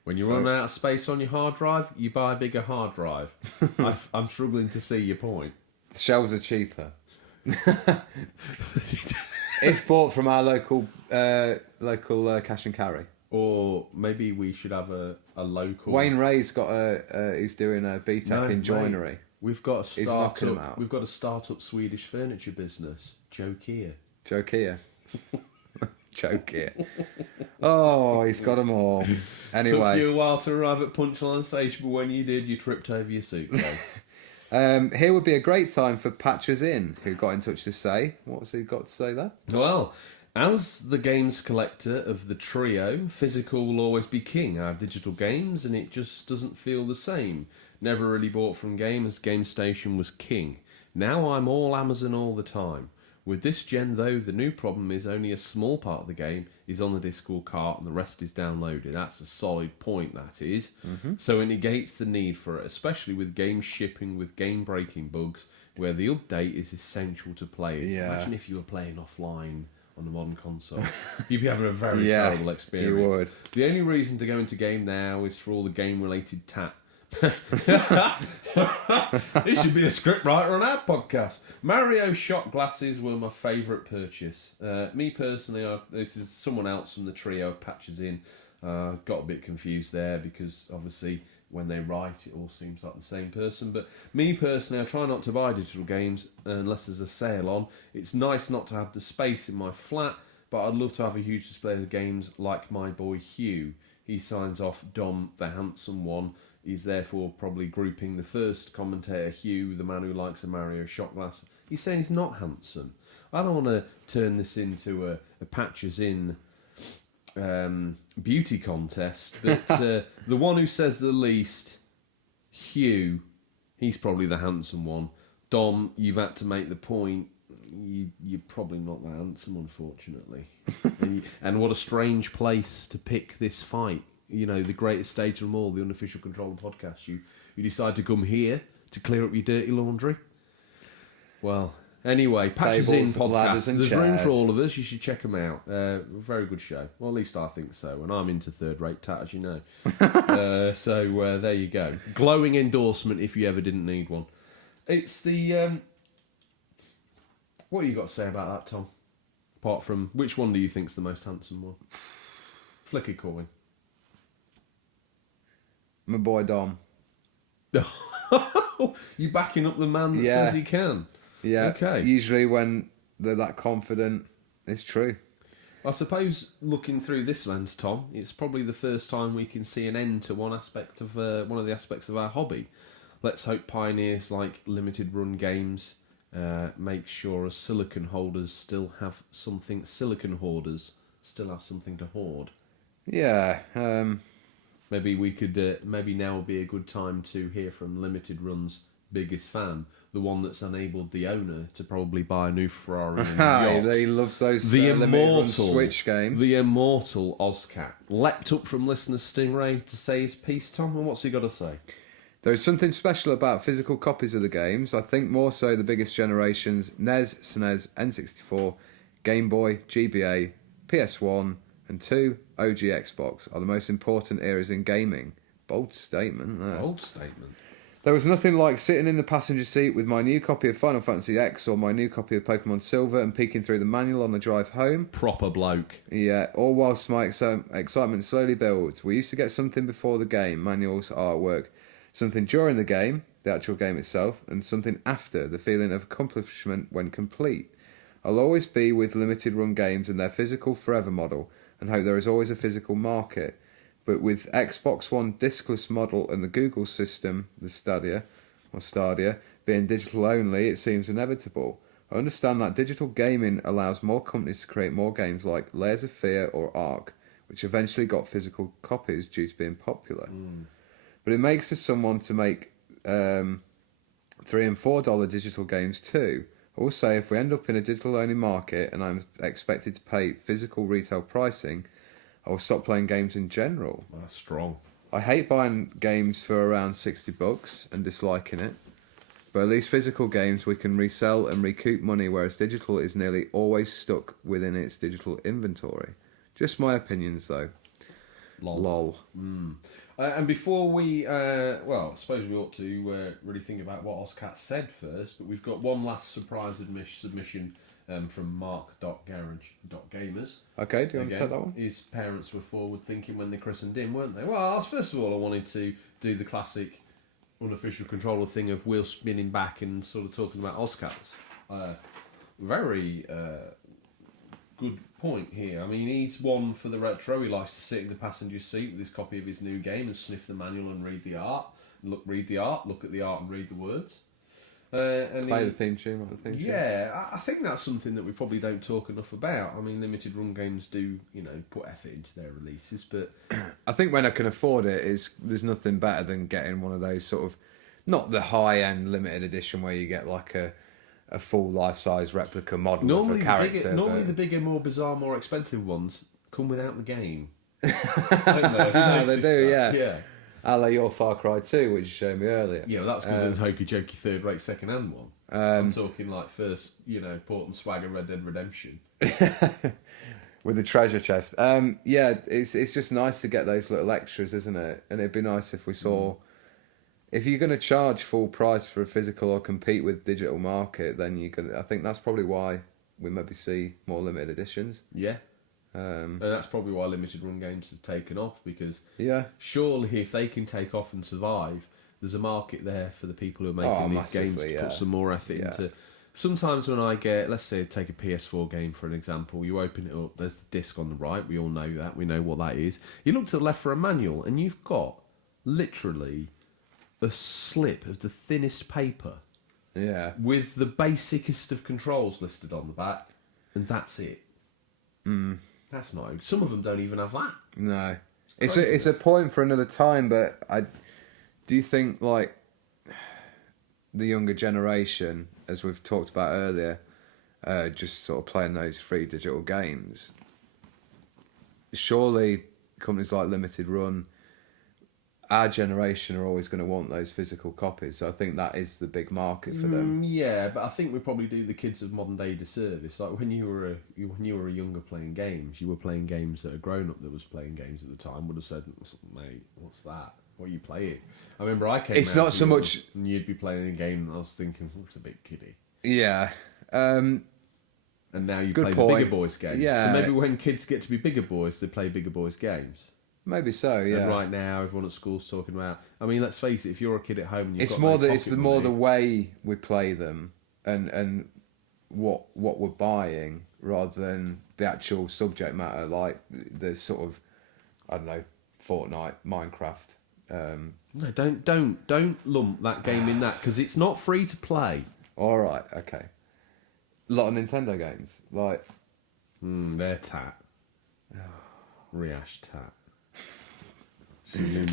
you run out of space on your hard drive, you buy a bigger hard drive. I'm struggling to see your point. The shelves are cheaper. If bought from our local cash and carry. Or maybe we should have a local. Wayne Ray's got he's doing a BTEC in joinery. Mate, we've got a He's knocking 'em startup. out. We've got a startup Swedish furniture business, Joe Kia. Joe Kia. Joe Kia. Oh, he's got them all. Took Anyway, you a while to arrive at Punchline Station, but when you did, you tripped over your suitcase. here would be a great time for Patches In, who got in touch to say, what's he got to say there? Well, as the games collector of the trio, physical will always be king. I have digital games, and it just doesn't feel the same. Never really bought from Game, as Game Station was king. Now I'm all Amazon all the time. With this gen, though, the new problem is only a small part of the game is on the disc or cart and the rest is downloaded. That's a solid point, that is. So it negates the need for it, especially with games shipping with game-breaking bugs, where the update is essential to play it. Yeah. Imagine if you were playing offline on the modern console. You'd be having a very Yeah, terrible experience. you would. The only reason to go into Game now is for all the game-related This should be a script writer on our podcast. Mario shot glasses were my favourite purchase. Me personally, this is someone else from the trio of Patches In. Got a bit confused there because obviously when they write it all seems like the same person. But me personally, I try not to buy digital games unless there's a sale on. It's nice not to have the space in my flat, but I'd love to have a huge display of games like my boy Hugh. He signs off Dom the Handsome One. is therefore probably grouping the first commentator, Hugh, the man who likes a Mario shot glass. He's saying he's not handsome. I don't want to turn this into a patches in beauty contest, but the one who says the least, Hugh, he's probably the handsome one. Dom, you've had to make the point. You're probably not that handsome, unfortunately. And what a strange place to pick this fight. You know, the greatest stage of them all, the Unofficial Controller podcast. You decide to come here to clear up your dirty laundry. Well, anyway, Patches In podcast. There's room for all of us. You should check them out. Very good show. Well, at least I think so. And I'm into third-rate tat, as you know. So there you go. Glowing endorsement if you ever didn't need one. It's the... what have you got to say about that, Tom? Apart from, which one do you think's the most handsome one? Flick a coin. My boy Dom. You backing up the man that says he can? Yeah. Okay. Usually when they're that confident, it's true. I suppose looking through this lens, Tom, it's probably the first time we can see an end to one of the aspects of our hobby. Let's hope pioneers like limited run games make sure as silicon hoarders still have something to hoard. Yeah. Maybe we could. Maybe now would be a good time to hear from Limited Run's biggest fan, the one that's enabled the owner to probably buy a new Ferrari and yacht. He loves those the immortal Switch games. The immortal Ozcat leapt up from listener Stingray to say his piece, Tom, and what's he got to say? There is something special about physical copies of the games. I think more so the biggest generations, NES, SNES, N64, Game Boy, GBA, PS1, and 2, OG Xbox, are the most important eras in gaming. Bold statement there. Bold statement. There was nothing like sitting in the passenger seat with my new copy of Final Fantasy X or my new copy of Pokemon Silver and peeking through the manual on the drive home. Proper bloke. Yeah, all whilst my excitement slowly builds. We used to get something before the game, manuals, artwork, something during the game, the actual game itself, and something after, the feeling of accomplishment when complete. I'll always be with limited run games and their physical forever model, and hope there is always a physical market. But with Xbox One discless model and the Google system, the Stadia, being digital only, it seems inevitable. I understand that digital gaming allows more companies to create more games like Layers of Fear or Ark, which eventually got physical copies due to being popular. But it makes for someone to make $3 and $4 digital games too. Also, if we end up in a digital only market and I'm expected to pay physical retail pricing, I will stop playing games in general. That's strong. I hate buying games for around $60 and disliking it. But at least physical games we can resell and recoup money, whereas digital is nearly always stuck within its digital inventory. Just my opinions though. Lol. And before we, I suppose we ought to really think about what Ozcat said first, but we've got one last surprise submission from mark.garage.gamers. Okay, do you want to take that one? His parents were forward thinking when they christened him, weren't they? Well, first of all, I wanted to do the classic unofficial controller thing of wheel spinning back and sort of talking about Ozcats. Very good point here. I mean, he's one for the retro. He likes to sit in the passenger seat with his copy of his new game and sniff the manual and read the art. Read the art, look at the art and read the words. And play the theme tune. Yeah, I think that's something that we probably don't talk enough about. I mean, limited run games do, put effort into their releases, but I think when I can afford it, there's nothing better than getting one of those sort of, not the high end limited edition where you get like a full life size replica model of a character. Normally, the bigger, more bizarre, more expensive ones come without the game. Don't they? They do, that? yeah. A la your Far Cry 2, which you showed me earlier. Yeah, well, that's because it was hokey jokey third rate second hand one. I'm talking like first, port and swagger Red Dead Redemption. With the treasure chest. It's just nice to get those little extras, isn't it? And it'd be nice if we saw, if you're going to charge full price for a physical or compete with digital market, then I think that's probably why we maybe see more limited editions. Yeah. And that's probably why limited run games have taken off, because surely if they can take off and survive, there's a market there for the people who are making these games to put some more effort into. Sometimes when I get, let's say, take a PS4 game for an example, you open it up, there's the disc on the right, we all know that, we know what that is. You look to the left for a manual, and you've got literally a slip of the thinnest paper Yeah. with the basicest of controls listed on the back, and that's it. That's not. Some of them don't even have that. No. It's craziness. a point for another time, but do you think, like, the younger generation, as we've talked about earlier, just sort of playing those free digital games, surely companies like Limited Run, our generation, are always going to want those physical copies. So I think that is the big market for them. Yeah, but I think we probably do the kids of modern day disservice. Like when you were a younger playing games, you were playing games that a grown up that was playing games at the time would have said, "Mate, what's that? What are you playing?" I remember I came. It's round not to so yours much. and you'd be playing a game that I was thinking, "It's a bit kiddie." Yeah. And now you Good play point. the bigger boys games. Yeah. So maybe when kids get to be bigger boys, they play bigger boys games. Maybe so. Yeah. And right now, everyone at school's talking about. I mean, let's face it. If you're a kid at home, and you've It's got more no it's pocket more money- the way we play them and what we're buying rather than the actual subject matter, like the sort of, I don't know, Fortnite, Minecraft. No, don't lump that game in that because it's not free to play. All right, okay. A lot of Nintendo games, like They're tat. Rehash tat.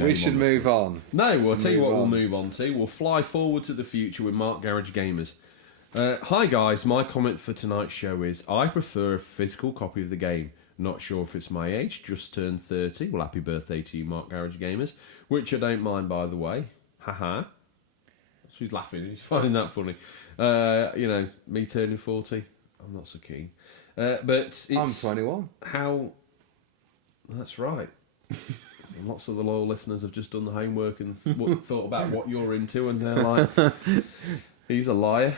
we should move on. No, well, I'll tell you what move we'll on. move on to. We'll fly forward to the future with Mark Garage Gamers. Hi guys, my comment for tonight's show is I prefer a physical copy of the game. Not sure if it's my age, just turned 30. Well, happy birthday to you, Mark Garage Gamers. Which I don't mind, by the way. Haha. So he's laughing, he's finding that funny. Me turning 40, I'm not so keen. But it's I'm 21. how... That's right. And lots of the loyal listeners have just done the homework and thought about what you're into, and they're like, he's a liar.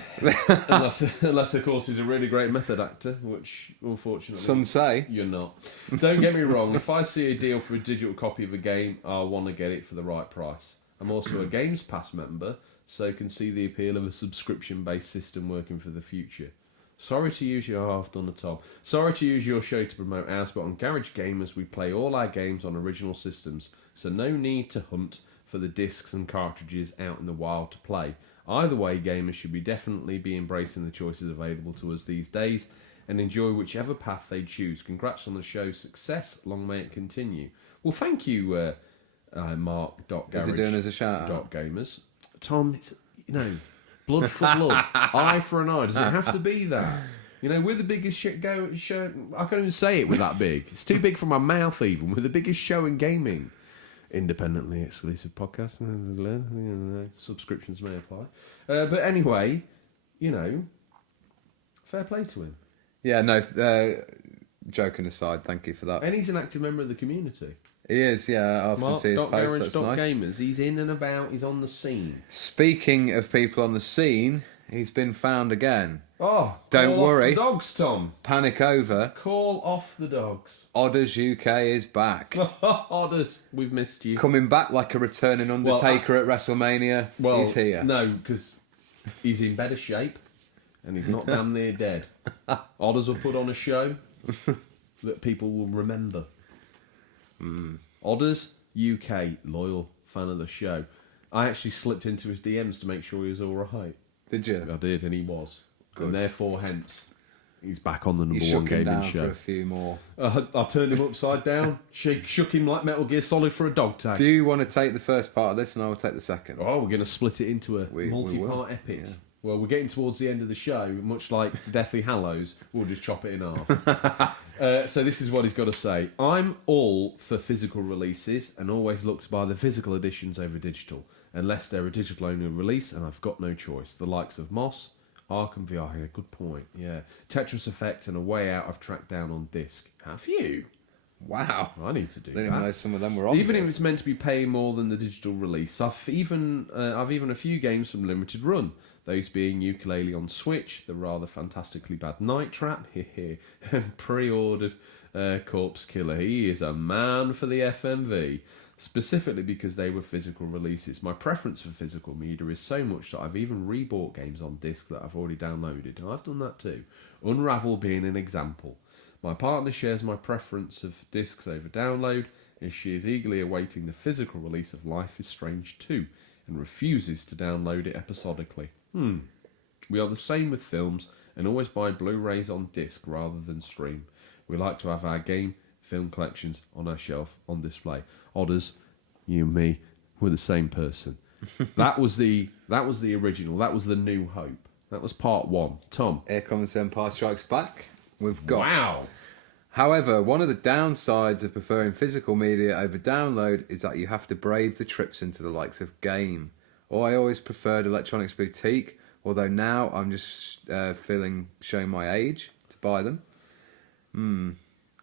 unless, of course, he's a really great method actor, which, unfortunately... Some say. You're not. Don't get me wrong, if I see a deal for a digital copy of a game, I'll want to get it for the right price. I'm also a Games Pass member, so can see the appeal of a subscription-based system working for the future. Sorry to use your half-done Tom. Sorry to use your show to promote ours, but on Garage Gamers we play all our games on original systems, so no need to hunt for the discs and cartridges out in the wild to play. Either way, gamers should definitely be embracing the choices available to us these days and enjoy whichever path they choose. Congrats on the show's success. Long may it continue. Well, thank you, Mark.Garage. Is he doing us a shout out? Gamers. Tom, it's, blood for blood, eye for an eye. Does it have to be that? We're the biggest show. I can't even say it with that big. It's too big for my mouth even. We're the biggest show in gaming. Independently exclusive podcast. Subscriptions may apply. But anyway, fair play to him. Yeah, no, joking aside, thank you for that. And he's an active member of the community. He is, yeah, I often see his posts, that's nice. Gamers. He's in and about, he's on the scene. Speaking of people on the scene, he's been found again. Oh, Don't call worry. off the dogs, Tom. Panic over. Call off the dogs. Odders UK is back. Odders, we've missed you. Coming back like a returning Undertaker at WrestleMania. Well, he's here. No, because he's in better shape and he's not damn near dead. Odders will put on a show that people will remember. Odders UK, loyal fan of the show. I actually slipped into his DMs to make sure he was all right. Did you? I did, and he was. Good. And therefore, hence, he's back on the number You one shook him gaming down show. for a few more. I turned him upside down, shook him like Metal Gear Solid for a dog tag. Do you want to take the first part of this and I will take the second? Oh, we're going to split it into a We multi-part will, epic. yeah. Well, we're getting towards the end of the show, much like Deathly Hallows. We'll just chop it in half. So this is what he's got to say. I'm all for physical releases and always look to buy the physical editions over digital, unless they're a digital-only release, and I've got no choice. The likes of Moss, Arkham VR, yeah, good point, yeah. Tetris Effect and A Way Out I've tracked down on disc. Have you? Wow. I need to do Didn't that. even know some of them were on Even this. if it's meant to be paying more than the digital release, I've even a few games from Limited Run. Those being Ukulele on Switch, the rather fantastically bad Night Trap, and pre-ordered Corpse Killer. He is a man for the FMV, specifically because they were physical releases. My preference for physical media is so much that I've even rebought games on disc that I've already downloaded. And I've done that too. Unravel being an example. My partner shares my preference of discs over download, as she is eagerly awaiting the physical release of Life is Strange 2. and refuses to download it episodically. We are the same with films and always buy Blu-rays on disc rather than stream. We like to have our game film collections on our shelf on display. Odders, you and me, we're the same person. That was the original. That was the New Hope. That was part 1. Tom. Here comes Empire Strikes Back. We've got. Wow. However, one of the downsides of preferring physical media over download is that you have to brave the trips into the likes of game. Or I always preferred Electronics Boutique, although now I'm just showing my age to buy them.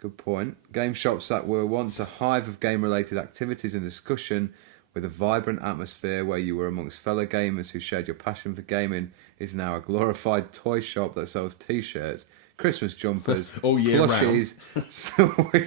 Good point. Game shops that were once a hive of game-related activities and discussion with a vibrant atmosphere where you were amongst fellow gamers who shared your passion for gaming is now a glorified toy shop that sells T-shirts, Christmas jumpers, plushies,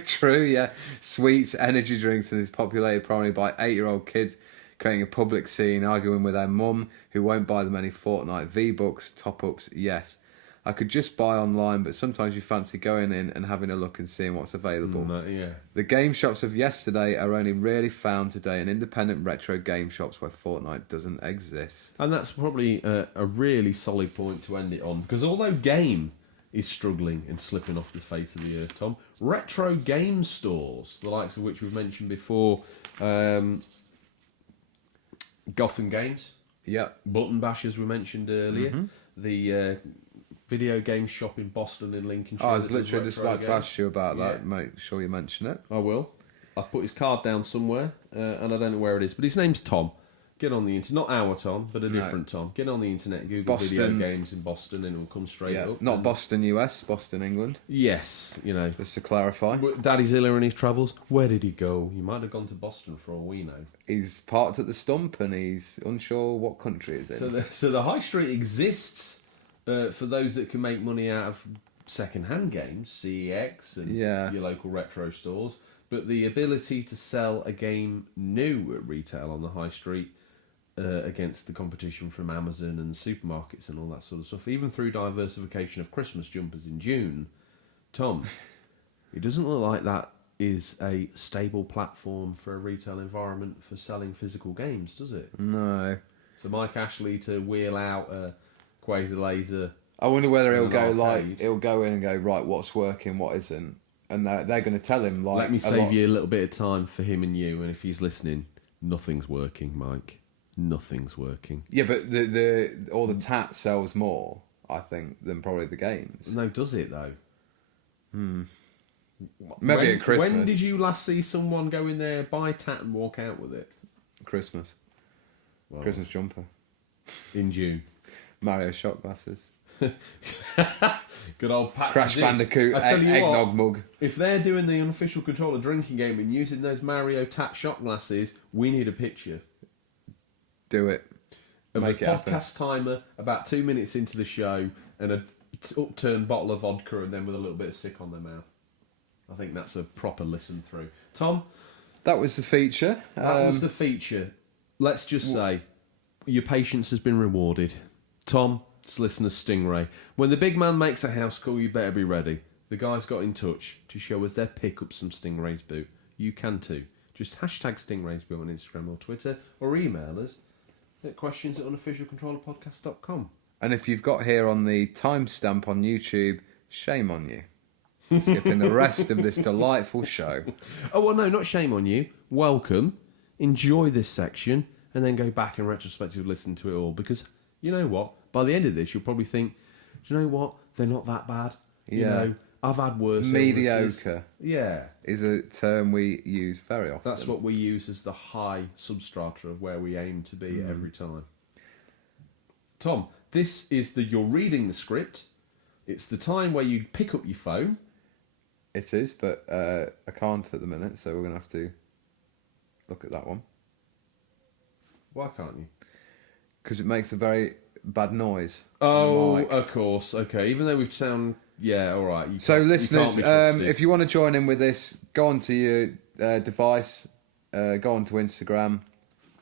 true, yeah, sweets, energy drinks, and is populated primarily by 8-year-old kids creating a public scene, arguing with their mum who won't buy them any Fortnite V-Bucks, top-ups, yes. I could just buy online, but sometimes you fancy going in and having a look and seeing what's available. Yeah. The game shops of yesterday are only rarely found today in independent retro game shops where Fortnite doesn't exist. And that's probably a really solid point to end it on, because although game is struggling and slipping off the face of the earth, Tom, retro game stores, the likes of which we've mentioned before, Gotham Games, Button Bashers we mentioned earlier, the video game shop in Boston in Lincolnshire. I was literally just about to ask you about that. Make sure you mention it. I will. I've put his card down somewhere, and I don't know where it is, but his name's Tom. Get on the internet, not our Tom, but a different Tom. Get on the internet, Google video games in Boston, and it'll come straight up. Not Boston, US, Boston, England. Yes, you know. Just to clarify. Daddy Zilla in his travels, where did he go? He might have gone to Boston for all we know. He's parked at the stump, and he's unsure what country it's in. So the high street exists for those that can make money out of second-hand games, CEX, and your local retro stores. But the ability to sell a game new at retail on the high street against the competition from Amazon and supermarkets and all that sort of stuff, even through diversification of Christmas jumpers in June, Tom, it doesn't look like that is a stable platform for a retail environment for selling physical games, does it? No. So Mike Ashley to wheel out a Quasar Laser. I wonder whether he'll go in and go, right, what's working, what isn't, and they're going to tell him like. Let me save you a little bit of time for him and you, and if he's listening, nothing's working, Mike. Nothing's working. Yeah, but all the tat sells more, I think, than probably the games. No, does it though? Maybe at Christmas. When did you last see someone go in there, buy tat, and walk out with it? Christmas. Well, Christmas jumper. In June. Mario shot glasses. Good old Patrick. Crash Bandicoot eggnog mug. If they're doing the unofficial controller drinking game and using those Mario tat shot glasses, we need a picture. Do it. Of Make a it happen. podcast timer about 2 minutes into the show and a upturned bottle of vodka and then with a little bit of sick on their mouth. I think that's a proper listen through. Tom? That was the feature. That was the feature. Let's just say your patience has been rewarded. Tom, it's listener Stingray. When the big man makes a house call, you better be ready. The guys got in touch to show us their pick up some Stingrays boot. You can too. Just hashtag Stingrays boot on Instagram or Twitter, or email us at questions@unofficialcontrollerpodcast.com. And if you've got here on the timestamp on YouTube, shame on you. Skipping the rest of this delightful show. Oh, well, no, not shame on you. Welcome. Enjoy this section, and then go back and retrospectively listen to it all. Because, you know what? By the end of this, you'll probably think, do you know what? They're not that bad. You know, I've had worse. Mediocre. Illnesses. Yeah. Is a term we use very often. That's what we use as the high substrata of where we aim to be every time. Tom, this is you're reading the script. It's the time where you pick up your phone. It is, but I can't at the minute, so we're going to have to look at that one. Why can't you? Because it makes a very bad noise. Oh, of course. Okay, even though we've sound... Yeah, all right. So, listeners, if you want to join in with this, go onto your device, go onto Instagram,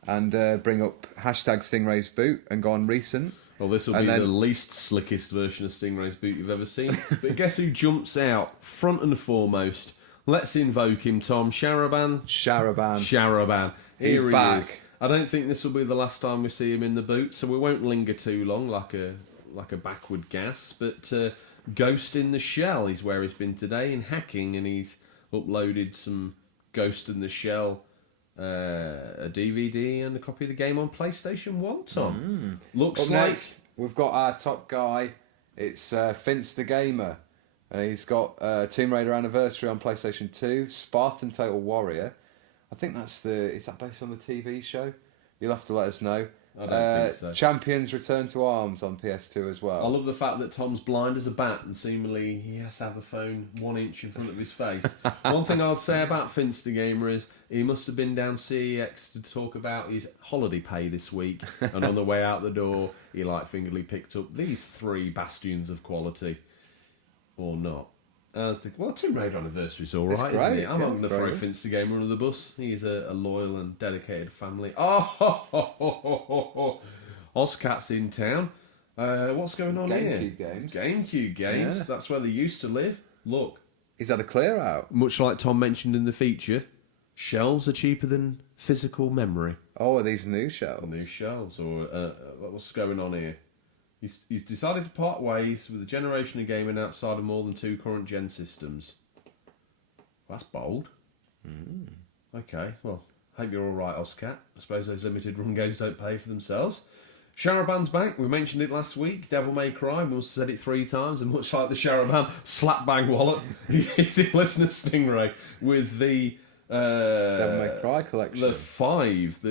and bring up hashtag Stingrays boot and go on recent. Well, this will be the least slickest version of Stingray's boot you've ever seen. But guess who jumps out front and foremost? Let's invoke him, Tom. Sharaban. Sharaban. Sharaban. He's back. I don't think this will be the last time we see him in the boot, so we won't linger too long like a backward gas. But Ghost in the Shell is where he's been today in hacking, and he's uploaded some Ghost in the Shell, a DVD and a copy of the game on PlayStation 1, Tom. Looks Up like... next, we've got our top guy. It's Finch the Gamer. He's got Tomb Raider Anniversary on PlayStation 2, Spartan Total Warrior. I think is that based on the TV show? You'll have to let us know. I don't think so. Champions Return to Arms on PS2 as well. I love the fact that Tom's blind as a bat and seemingly he has to have the phone 1 inch in front of his face. One thing I would say about Finch the Gamer is he must have been down CEX to talk about his holiday pay this week, and on the way out the door he fingerly picked up these 3 bastions of quality. Or not. Tomb Raider Anniversary's alright, isn't it? I'm not going to throw Finch the Gamer under the bus. He's a loyal and dedicated family. Ozcat's in town. What's going on here? GameCube games. Yeah. That's where they used to live. Look. He's had a clear out. Much like Tom mentioned in the feature, shelves are cheaper than physical memory. Oh, are these new shelves? New shelves. Or what's going on here? He's decided to part ways with a generation of gaming outside of more than 2 current gen systems. That's bold. Okay, well, hope you're all right, Ozcat. I suppose those limited run games don't pay for themselves. Sharaban's back. We mentioned it last week. Devil May Cry. We must have said it 3 times, and much like the Sharaban slap bang wallet, he's in listener Stingray with the Devil May Cry collection. The 5. I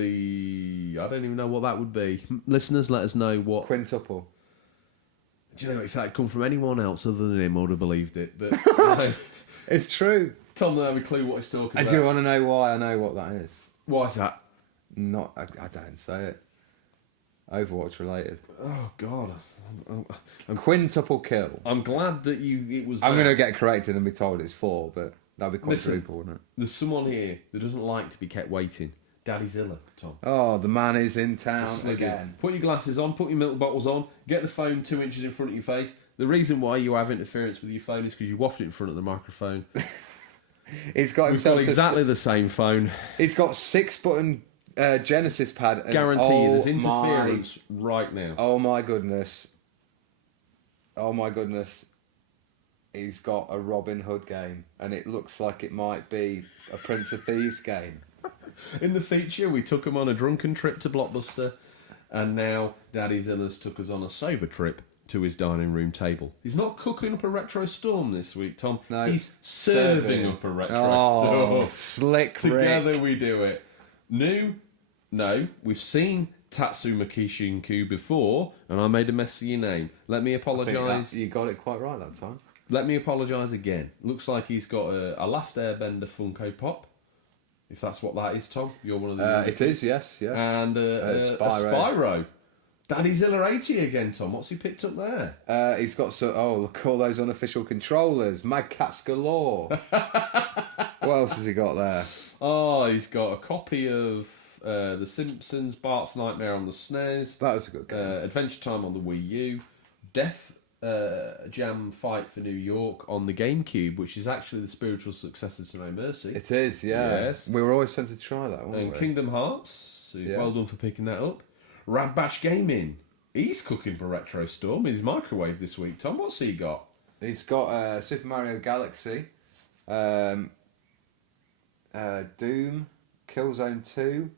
don't even know what that would be. Listeners, let us know what quintuple. Do you know if that had come from anyone else other than him, I would have believed it. But it's true. Tom doesn't have a clue what he's talking about. I do want to know why I know what that is. Why is that? I don't say it. Overwatch related. Oh God. Quintuple kill. I'm glad that it was. I'm going to get corrected and be told it's 4, but that'd be quadruple, wouldn't it? There's someone here that doesn't like to be kept waiting. Daddy Zilla, Tom. Oh, the man is in town again. Put your glasses on, put your milk bottles on, get the phone 2 inches in front of your face. The reason why you have interference with your phone is because you waft it in front of the microphone. He's got himself exactly the same phone. He's got 6-button Genesis pad. And guarantee you there's interference right now. Oh my goodness. He's got a Robin Hood game, and it looks like it might be a Prince of Thieves game. In the feature, we took him on a drunken trip to Blockbuster, and now Daddy Zilla's took us on a sober trip to his dining room table. He's not cooking up a retro storm this week, Tom. No, he's serving up a retro storm. Slick Together Rick. we do it. No, we've seen Tatsuma Kishinku before, and I made a mess of your name. Let me apologise. You got it quite right that time. Let me apologise again. Looks like he's got a Last Airbender Funko Pop. If that's what that is, Tom. You're one of the... It is, yes, yeah. And a Spyro. Daddy Zilla 80 again, Tom. What's he picked up there? He's got look, all those unofficial controllers. Mad Cats galore. What else has he got there? Oh, he's got a copy of The Simpsons, Bart's Nightmare on the SNES. That was a good game. Adventure Time on the Wii U. Def Jam Fight for New York on the GameCube, which is actually the spiritual successor to No Mercy. It is, yeah. Yes. We were always tempted to try that, weren't And we? Kingdom Hearts. Well done for picking that up. Rad Bash Gaming. He's cooking for Retro Storm in his microwave this week. Tom, what's he got? He's got Super Mario Galaxy, Doom, Killzone 2.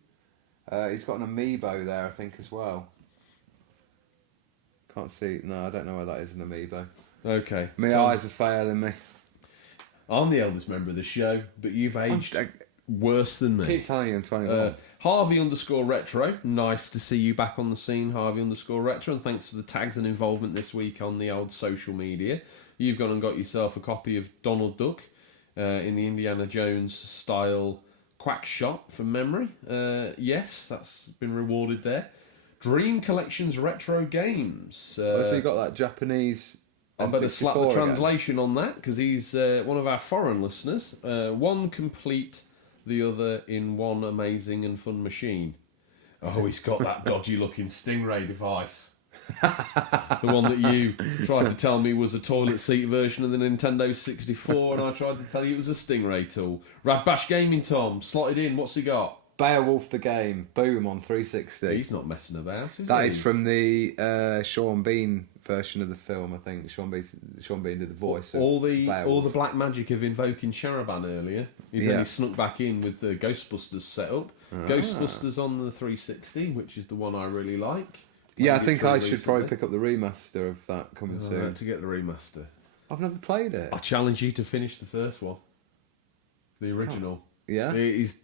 He's got an amiibo there, I think, as well. Can't see. No, I don't know where that is, an amiibo. Okay. My eyes are failing me. I'm the eldest member of the show, but you've aged worse than me. Keep telling you I'm 21. Harvey_retro. Nice to see you back on the scene, Harvey_retro. And thanks for the tags and involvement this week on the old social media. You've gone and got yourself a copy of Donald Duck in the Indiana Jones style quack shot from memory. Yes, that's been rewarded there. Dream Collections Retro Games. So you got that Japanese... I better slap the translation on that, because he's one of our foreign listeners. One complete, the other in one amazing and fun machine. Oh, he's got that dodgy-looking Stingray device. The one that you tried to tell me was a toilet seat version of the Nintendo 64, and I tried to tell you it was a Stingray tool. Rad Bash Gaming, Tom, slotted in. What's he got? Beowulf the game. Boom, on 360. He's not messing about, is he? That is from the Sean Bean version of the film, I think. Sean Bean did the voice of all Beowulf. the black magic of invoking Sharaban earlier. He's only snuck back in with the Ghostbusters setup. Ghostbusters on the 360, which is the one I really like. Yeah, I think I should probably pick up the remaster of that coming soon. To get the remaster. I've never played it. I challenge you to finish the first one. The original. Yeah?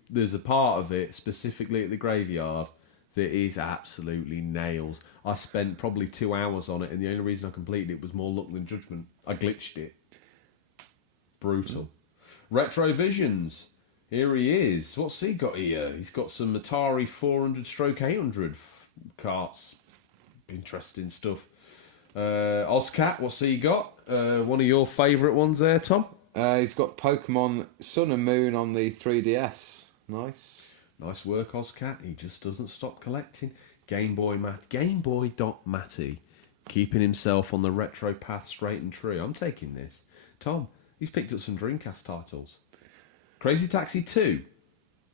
There's a part of it, specifically at the graveyard, that is absolutely nails. I spent probably 2 hours on it, and the only reason I completed it was more luck than judgment. I glitched it. Brutal. Retrovisions. Here he is. What's he got here? He's got some Atari 400/800 carts. Interesting stuff. Ozcat, what's he got? One of your favourite ones there, Tom? He's got Pokemon Sun and Moon on the 3DS. Nice. Nice work, Ozcat. He just doesn't stop collecting. Gameboy.Matty, keeping himself on the retro path straight and true. I'm taking this. Tom, he's picked up some Dreamcast titles. Crazy Taxi 2,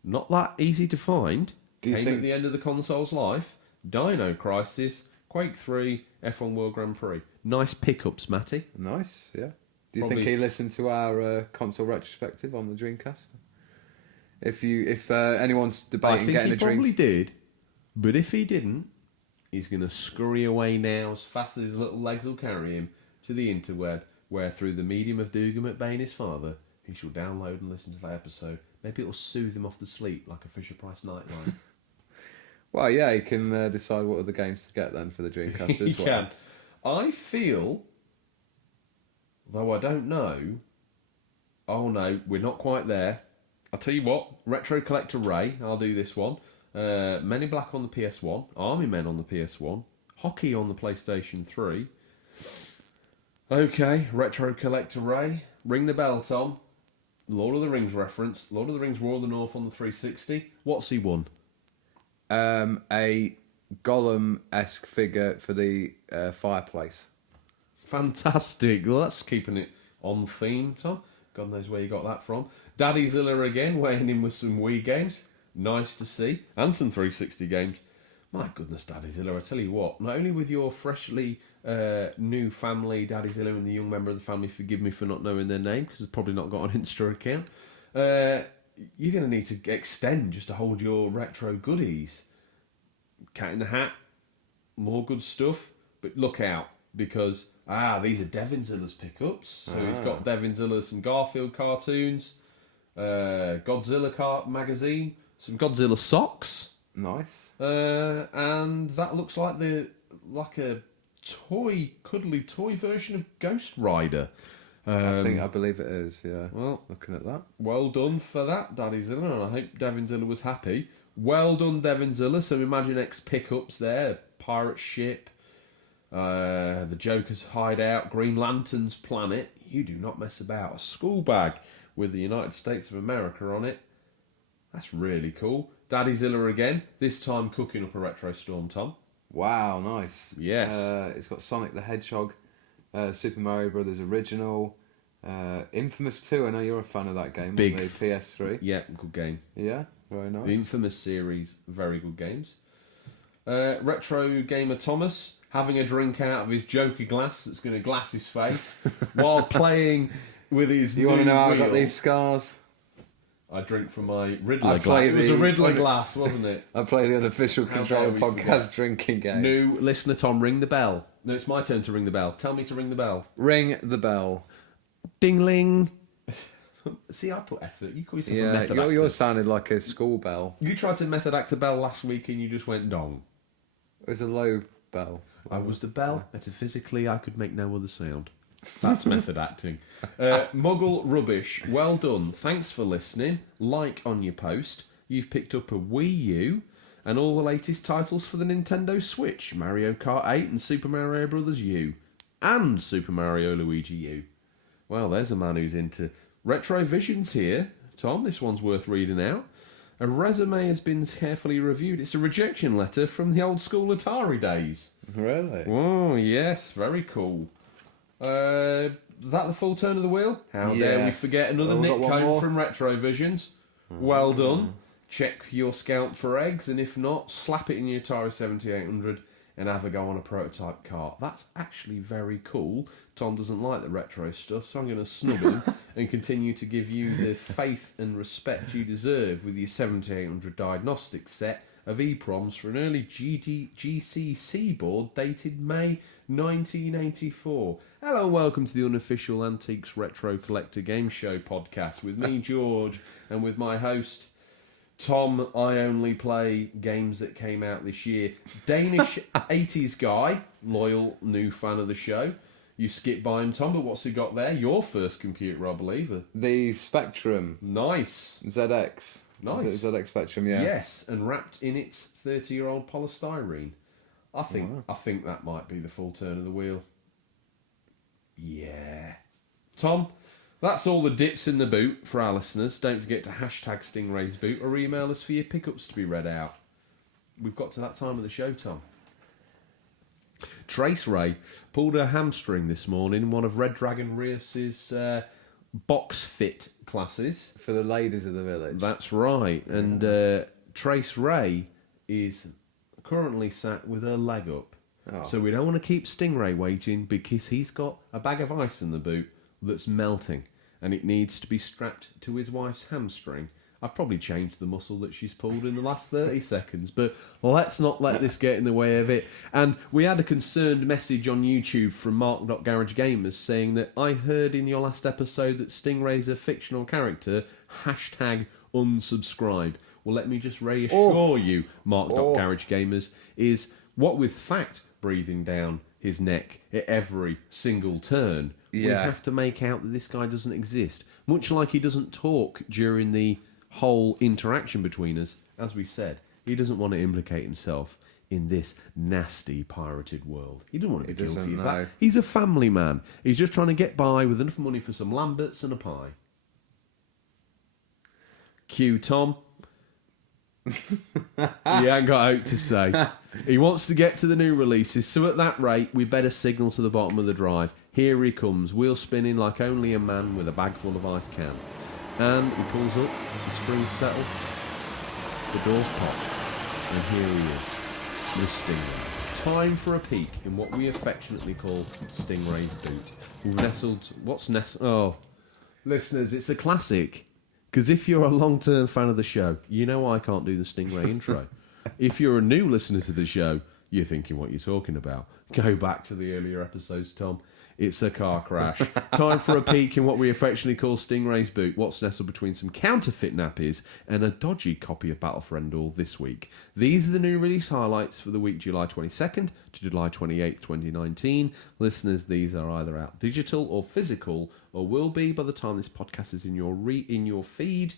not that easy to find. Came at the end of the console's life. Dino Crisis, Quake 3, F1 World Grand Prix. Nice pickups, Matty. Nice, yeah. Do you think he listened to our console retrospective on the Dreamcast? If anyone's debating getting a I think he probably did, but if he didn't, he's going to scurry away now as fast as his little legs will carry him to the interweb, where through the medium of Dougal McBain, his father, he shall download and listen to that episode. Maybe it'll soothe him off to sleep like a Fisher-Price nightlight. Well, yeah, he can decide what other games to get then for the Dreamcast as well. He can. I feel, though I don't know, oh no, we're not quite there. I'll tell you what, Retro Collector Ray, I'll do this one. Men in Black on the PS1, Army Men on the PS1, Hockey on the PlayStation 3. Okay, Retro Collector Ray, ring the bell, Tom. Lord of the Rings reference, Lord of the Rings War of the North on the 360. What's he won? A Gollum-esque figure for the fireplace. Fantastic. Well, that's keeping it on theme, Tom. God knows where you got that from. Daddy Zilla again, weighing in with some Wii games. Nice to see. And some 360 games. My goodness, Daddy Zilla, I tell you what, not only with your freshly new family, Daddy Zilla and the young member of the family, forgive me for not knowing their name, because they've probably not got an Insta account, you're going to need to extend just to hold your retro goodies. Cat in the Hat, more good stuff, but look out, because these are Devin Zilla's pickups. So he's got Devin Zilla's some Garfield cartoons, Godzilla magazine, some Godzilla socks. Nice. And that looks like a cuddly toy version of Ghost Rider. I believe it is, yeah. Well, looking at that. Well done for that, Daddy Zilla, and I hope Devin Zilla was happy. Well done, Devin Zilla. Some Imaginext pickups there. Pirate Ship, the Joker's Hideout, Green Lantern's Planet. You do not mess about. A school bag with the United States of America on it. That's really cool. Daddy Zilla again, this time cooking up a retro storm, Tom. Wow, nice. Yes. It's got Sonic the Hedgehog, Super Mario Brothers Original, Infamous 2. I know you're a fan of that game. Big on the PS3. Yeah, good game. Yeah, very nice. The Infamous series, very good games. Retro Gamer Thomas, having a drink out of his Joker glass that's going to glass his face while playing with his You want to know how I got these scars? I drink from my Riddler glass. It was a Riddler glass, wasn't it? I play the unofficial Control Podcast drinking game. New listener Tom, ring the bell. No, it's my turn to ring the bell. Tell me to ring the bell. Ring the bell. Ding-ling. See, I put effort. You call yourself a method actor. Yours sounded like a school bell. You tried to method act a bell last week and you just went dong. It was a low bell. I was the bell. Metaphysically, I could make no other sound. That's method acting. Muggle Rubbish, well done. Thanks for listening. Like on your post. You've picked up a Wii U and all the latest titles for the Nintendo Switch. Mario Kart 8 and Super Mario Brothers U. And Super Mario Luigi U. Well, there's a man who's into retro visions here. Tom, this one's worth reading out. A resume has been carefully reviewed. It's a rejection letter from the old school Atari days. Really? Oh, yes. Very cool. Is that the full turn of the wheel? How dare we forget another Nick Cone from Retro Visions. Well done. check your scalp for eggs, and if not, slap it in your Atari 7800 and have a go on a prototype car. That's actually very cool. Tom doesn't like the retro stuff, so I'm going to snub him and continue to give you the faith and respect you deserve with your 7800 diagnostic set of EPROMs for an early GCC board dated May 1984. Hello and welcome to the unofficial Antiques Retro Collector Game Show podcast with me, George, and with my host, Tom. I only play games that came out this year. Danish 80s guy, loyal new fan of the show. You skip by him, Tom, but what's he got there? Your first computer, I believe. The Spectrum. Nice. ZX. Nice. ZX Spectrum, yeah. Yes, and wrapped in its 30-year-old polystyrene. I think that might be the full turn of the wheel. Yeah. Tom, that's all the dips in the boot for our listeners. Don't forget to hashtag Stingrays boot or email us for your pickups to be read out. We've got to that time of the show, Tom. Trace Ray pulled her hamstring this morning in one of Red Dragon Reus's box fit classes. For the ladies of the village. That's right. And Trace Ray is currently sat with her leg up. Oh. So we don't want to keep Stingray waiting because he's got a bag of ice in the boot that's melting and it needs to be strapped to his wife's hamstring. I've probably changed the muscle that she's pulled in the last 30 seconds, but let's not let this get in the way of it. And we had a concerned message on YouTube from Mark.GarageGamers saying that I heard in your last episode that Stingray's a fictional character, hashtag unsubscribe. Well, let me just reassure you, Mark.GarageGamers, is what with fact breathing down his neck at every single turn, we have to make out that this guy doesn't exist. Much like he doesn't talk during the whole interaction between us. As we said, he doesn't want to implicate himself in this nasty pirated world. He doesn't want to be guilty of that. He's a family man. He's just trying to get by with enough money for some lamberts and a pie. Cue Tom. He ain't got out to say. He wants to get to the new releases, so at that rate, we better signal to the bottom of the drive. Here he comes, wheel spinning like only a man with a bag full of ice can. And he pulls up, the springs settle, the doors pop, and here he is, Miss Stingray. Time for a peek in what we affectionately call Stingray's boot. We've nestled... What's nestled? Oh, listeners, it's a classic. Because if you're a long-term fan of the show, you know I can't do the Stingray intro. If you're a new listener to the show, you're thinking what you're talking about. Go back to the earlier episodes, Tom. It's a car crash. Time for a peek in what we affectionately call Stingray's boot. What's nestled between some counterfeit nappies and a dodgy copy of Battlefriend All this week. These are the new release highlights for the week July 22nd to July 28th, 2019. Listeners, these are either out digital or physical, or will be by the time this podcast is in your feed.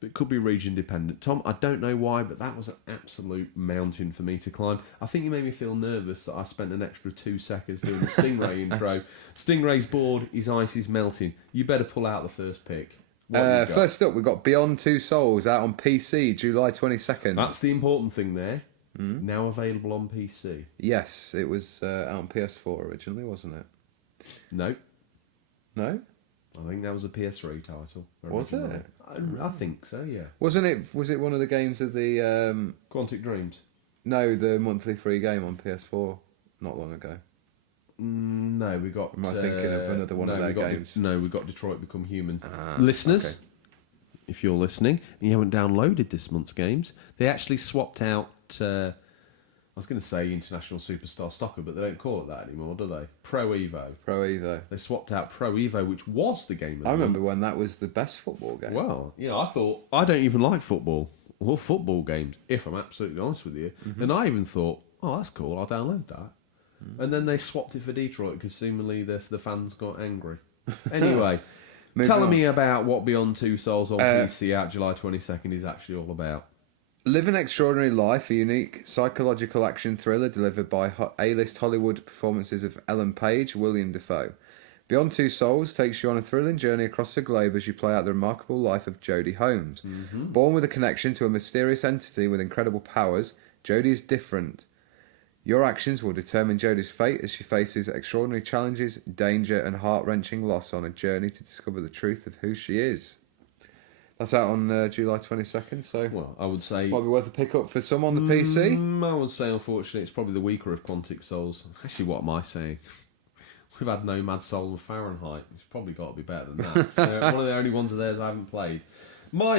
But it could be region dependent. Tom, I don't know why, but that was an absolute mountain for me to climb. I think you made me feel nervous that I spent an extra 2 seconds doing the Stingray intro. Stingray's board, his ice is melting. You better pull out the first pick. First up, we've got Beyond Two Souls out on PC, July 22nd. That's the important thing there. Now available on PC. Yes, it was out on PS4 originally, wasn't it? No. No? I think that was a PS3 title. Was it? I think so, yeah. Wasn't it? Was it one of the games of the... Quantic Dreams? No, the monthly free game on PS4 not long ago. No, we got... Am I thinking of another one of their games? We got Detroit Become Human. Listeners, if you're listening and you haven't downloaded this month's games, they actually swapped out... I was going to say International Superstar Soccer, but they don't call it that anymore, do they? Pro Evo. Pro Evo. They swapped out Pro Evo, which was the game of the I remember month. when that was the best football game. Well, I thought, I don't even like football or football games, if I'm absolutely honest with you. Mm-hmm. And I even thought, oh, that's cool, I'll download that. And then they swapped it for Detroit because seemingly the fans got angry. Anyway, telling me about what Beyond Two Souls on PC out July 22nd is actually all about. Live an Extraordinary Life, a unique psychological action thriller delivered by A-list Hollywood performances of Ellen Page, William Dafoe. Beyond Two Souls takes you on a thrilling journey across the globe as you play out the remarkable life of Jodie Holmes. Mm-hmm. Born with a connection to a mysterious entity with incredible powers, Jodie is different. Your actions will determine Jodie's fate as she faces extraordinary challenges, danger and heart-wrenching loss on a journey to discover the truth of who she is. That's out on July 22nd, so Well, I would say... might be worth a pick up for some on the PC. I would say, unfortunately, it's probably the weaker of Quantic Souls. Actually, what am I saying? We've had Nomad Soul and Fahrenheit. It's probably got to be better than that. It's one of the only ones of theirs I haven't played. My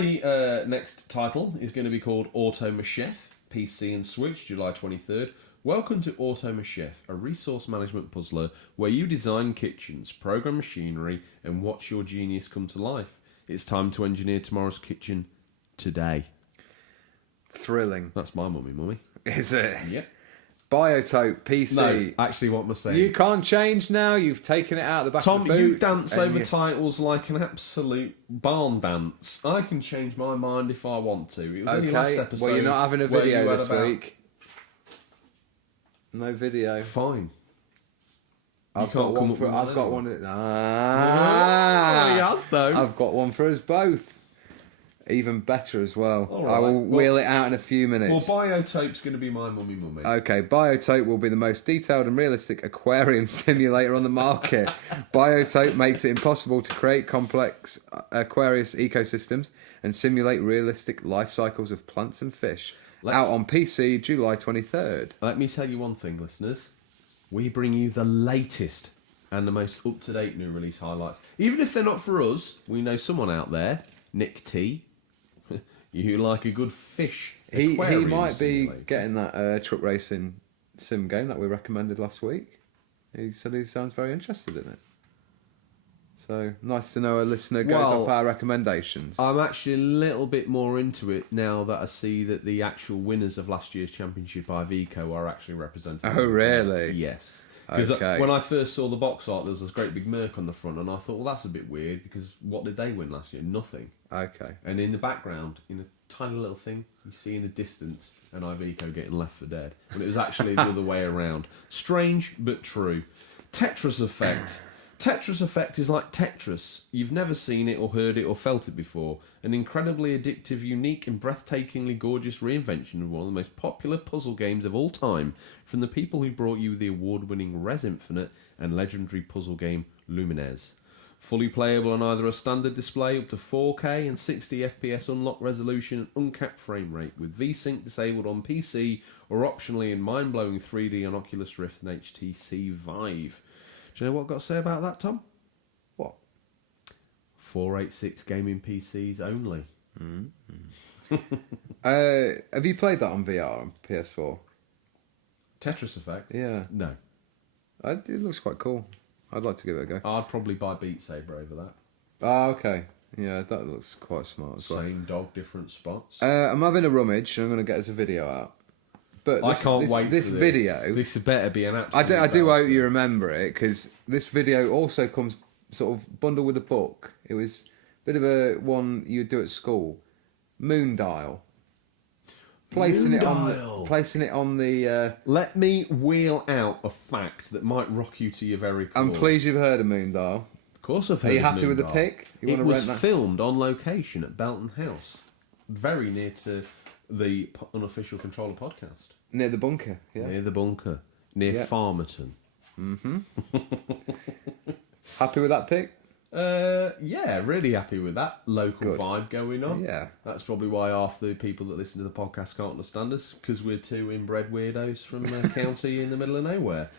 next title is going to be called Auto Machef, PC and Switch, July 23rd. Welcome to Auto Machef, a resource management puzzler where you design kitchens, program machinery, and watch your genius come to life. It's time to engineer tomorrow's kitchen today. Thrilling. That's my mummy. Is it? Yep. Biotope PC. No, actually, what am I saying? You can't change now. You've taken it out of the back Tom, of the boot. you dance over titles like an absolute barn dance. I can change my mind if I want to. It was only last episode. Well, you're not having a where you video had this about- week. No video. Fine. I've can't got come one up for. with I've one got anyway. one. He has, though. I've got one for us both. Even better as well. All I will right. wheel it out in a few minutes. Well, Biotope's going to be my mummy. Okay, Biotope will be the most detailed and realistic aquarium simulator on the market. Biotope makes it impossible to create complex aquarius ecosystems and simulate realistic life cycles of plants and fish. Out on PC, July 23rd. Let me tell you one thing, listeners. We bring you the latest and the most up-to-date new release highlights. Even if they're not for us, we know someone out there, Nick T. You like a good fish He aquarium might be simulator. getting that truck racing sim game that we recommended last week. He said he sounds very interested in it. So, nice to know a listener goes Well, off our recommendations. I'm actually a little bit more into it now that I see that the actual winners of last year's championship Iveco are actually represented. Oh, really? Yes. Because Okay. when I first saw the box art, there was this great big Merc on the front, and I thought, well, that's a bit weird, because what did they win last year? Nothing. Okay. And in the background, in a tiny little thing, you see in the distance an Iveco getting left for dead. And it was actually the other way around. Strange, but true. Tetris Effect. Tetris Effect is like Tetris. You've never seen it or heard it or felt it before. An incredibly addictive, unique and breathtakingly gorgeous reinvention of one of the most popular puzzle games of all time from the people who brought you the award-winning Res Infinite and legendary puzzle game Lumines. Fully playable on either a standard display up to 4K and 60 FPS unlocked resolution and uncapped frame rate with VSync disabled on PC or optionally in mind-blowing 3D on Oculus Rift and HTC Vive. Do you know what I've got to say about that, Tom? What? 486 gaming PCs only. Have you played that on VR on PS4? Tetris Effect? Yeah. No. It looks quite cool. I'd like to give it a go. I'd probably buy Beat Saber over that. Ah, okay. Yeah, that looks quite smart as well. Same dog, different spots. I'm having a rummage and I'm going to get us a video out. But I can't wait this for video. This better be an I absolute... do hope belter. you remember it, because this video also comes sort of bundled with a book. It was a bit of a one you'd do at school. Moondial. Placing it on the. Let me wheel out a fact that might rock you to your very core. I'm pleased you've heard of Moondial. Of course I've heard Are you of happy with the Moondial. pick? You It wanna was rent that? filmed on location at Belton House. Very near to the Unofficial Controller podcast. Near the bunker, yeah. Near the bunker. Near Yeah. Farmerton. Happy with that pick? Yeah, really happy with that local Good. vibe going on. Yeah. That's probably why half the people that listen to the podcast can't understand us, because we're two inbred weirdos from a county in the middle of nowhere.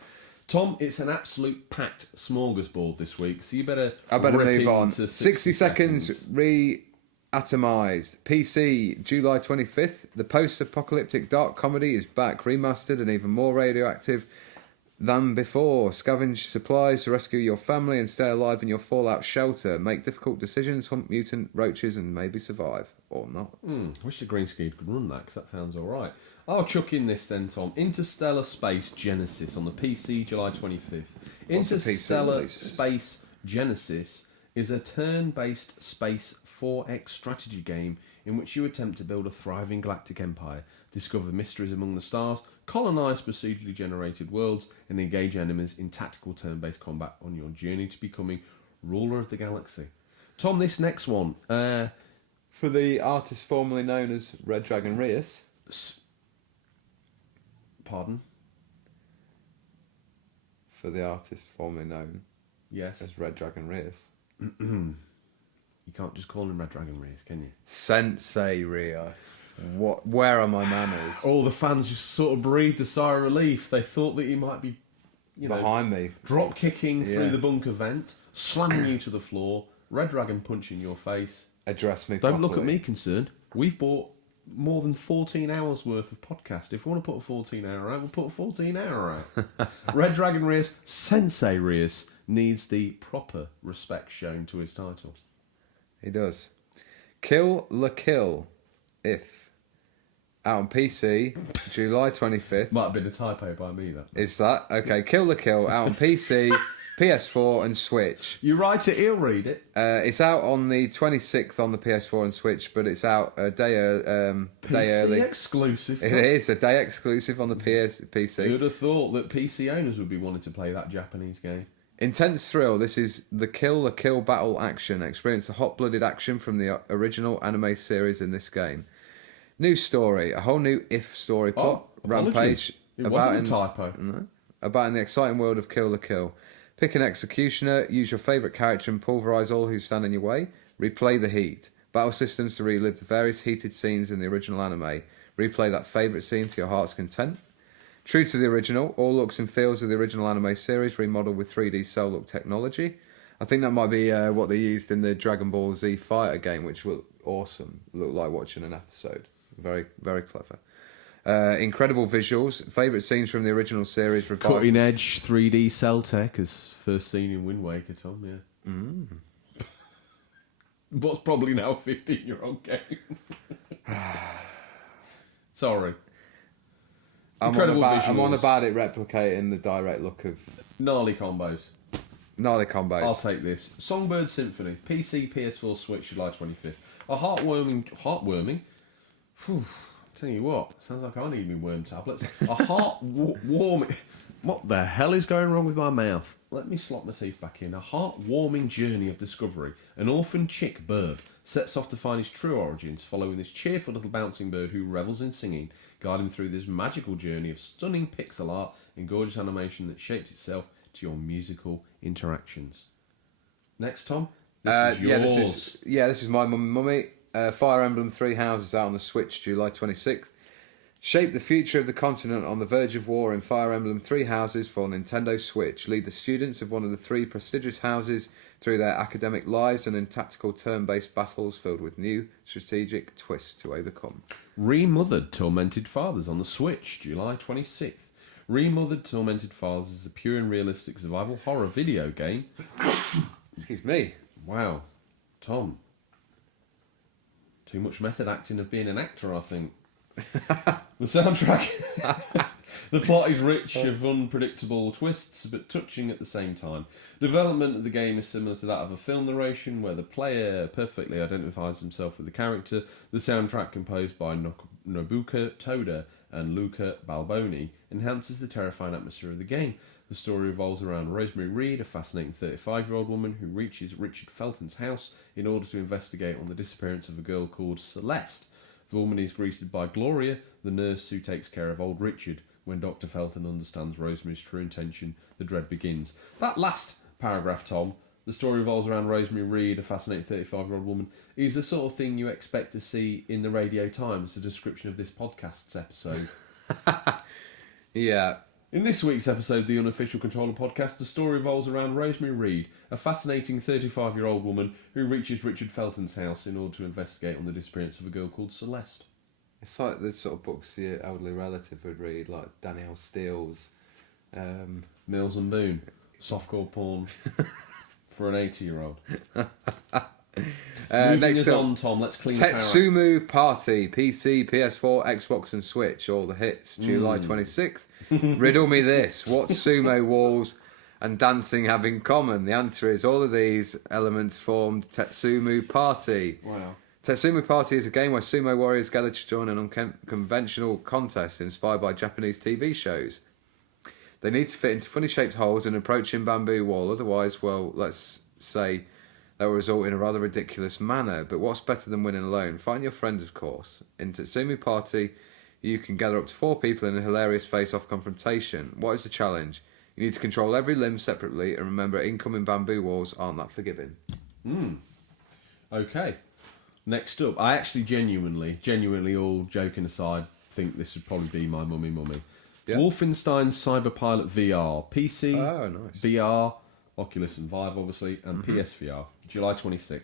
Tom, it's an absolute packed smorgasbord this week, so you better I better rip move it on. into 60 seconds re-atomized. PC, July 25th. The post-apocalyptic dark comedy is back, remastered and even more radioactive than before. Scavenge supplies to rescue your family and stay alive in your fallout shelter. Make difficult decisions, hunt mutant roaches and maybe survive. Or not. Wish the green screen could run that, because that sounds alright. I'll chuck in this then, Tom. Interstellar Space Genesis on the PC, July 25th. What's the PC Interstellar releases? Space Genesis is a turn-based space 4X strategy game in which you attempt to build a thriving galactic empire, discover mysteries among the stars, colonise procedurally generated worlds, and engage enemies in tactical turn-based combat on your journey to becoming ruler of the galaxy. Tom, this next one... For the artist formerly known as Red Dragon Rius. Pardon? For the artist formerly known Yes. as Red Dragon Rius. You can't just call him Red Dragon Reese, can you? Sensei Rios. What? Where are my manners? All the fans just sort of breathed a sigh of relief. They thought that he might be, Behind me. drop kicking through Yeah. the bunker vent, slamming you to the floor, Red Dragon punching your face. Address me Don't look at properly. me concerned. We've bought more than 14 hours worth of podcast. If we want to put a 14 hour out, we'll put a 14 hour out. Red Dragon Reus, Sensei Reus, needs the proper respect shown to his title. He does. Kill la Kill. If. Out on PC, July 25th. Might have been a typo by me, that. Is that? Okay, Kill la Kill. Out on PC, PS4 and Switch. You write it, he'll read it. It's out on the 26th on the PS4 and Switch, but it's out a day early. Exclusive. It is a day exclusive on the PC. Who'd have thought that PC owners would be wanting to play that Japanese game? Intense thrill. This is the Kill la Kill battle action. Experience the hot-blooded action from the original anime series in this game. New story. A whole new If story plot. Rampage. It wasn't a typo. About in the exciting world of Kill la Kill. Pick an executioner, use your favourite character and pulverise all who stand in your way. Replay the heat. Battle systems to relive the various heated scenes in the original anime. Replay that favourite scene to your heart's content. True to the original, all looks and feels of the original anime series remodelled with 3D cell look technology. I think that might be what they used in the Dragon Ball Z Fighter game, which looked awesome. Looked like watching an episode. Very, very clever. Incredible visuals. Favourite scenes from the original series. Cutting edge 3D cell tech as first seen in Wind Waker, Tom, yeah. What's probably now a 15-year-old game. Sorry. I'm Incredible I'm on visuals. about it replicating the direct look of Gnarly combos. gnarly combos. I'll take this. Songbird Symphony. PC, PS4, Switch, July 25th. A heartwarming... Whew, tell you what, sounds like I need me worm tablets. A heartwarming... What the hell is going wrong with my mouth? Let me slot my teeth back in. A heartwarming journey of discovery. An orphan chick bird sets off to find his true origins, following this cheerful little bouncing bird who revels in singing, guiding through this magical journey of stunning pixel art and gorgeous animation that shapes itself to your musical interactions. Next, Tom, this is yours. This is my mummy. Fire Emblem Three Houses out on the Switch, July 26th. Shape the future of the continent on the verge of war in Fire Emblem Three Houses for Nintendo Switch. Lead the students of one of the three prestigious houses through their academic lives and in tactical turn-based battles filled with new strategic twists to overcome. Remothered Tormented Fathers on the Switch, July 26th. Remothered Tormented Fathers is a pure and realistic survival horror video game. Excuse me. Wow. Tom. Too much method acting of being an actor, I think. The soundtrack. The plot is rich of unpredictable twists, but touching at the same time. Development of the game is similar to that of a film narration, where the player perfectly identifies himself with the character. The soundtrack, composed by Nobuka Toda and Luca Balboni, enhances the terrifying atmosphere of the game. The story revolves around Rosemary Reed, a fascinating 35-year-old woman who reaches Richard Felton's house in order to investigate on the disappearance of a girl called Celeste. The woman is greeted by Gloria, the nurse who takes care of old Richard. When Dr. Felton understands Rosemary's true intention, the dread begins. That last paragraph, Tom, the story revolves around Rosemary Reed, a fascinating 35-year-old woman, is the sort of thing you expect to see in the Radio Times, a description of this podcast's episode. Yeah. In this week's episode of the Unofficial Controller Podcast, the story revolves around Rosemary Reed, a fascinating 35-year-old woman who reaches Richard Felton's house in order to investigate on the disappearance of a girl called Celeste. It's like the sort of books your elderly relative would read, like Danielle Steele's. Mills and Boon, softcore porn for an 80-year-old. Moving us on, Tom, let's clean the power. Tetsumu Party, PC, PS4, Xbox and Switch, all the hits, July 26th. Riddle me this, what sumo walls and dancing have in common? The answer is all of these elements formed Tetsumu Party. Wow. Tetsumu Party is a game where sumo warriors gather to join an unconventional contest inspired by Japanese TV shows. They need to fit into funny shaped holes and approaching bamboo wall, otherwise, well, let's say that will result in a rather ridiculous manner. But what's better than winning alone? Find your friends, of course. In Tetsumu Party, you can gather up to 4 people in a hilarious face-off confrontation. What is the challenge? You need to control every limb separately and remember incoming bamboo walls aren't that forgiving. Okay. Next up, I actually genuinely, all joking aside, think this would probably be my mummy. Yeah. Wolfenstein Cyberpilot VR. PC, Oh, nice. VR, Oculus and Vive, obviously, and PSVR. July 26th.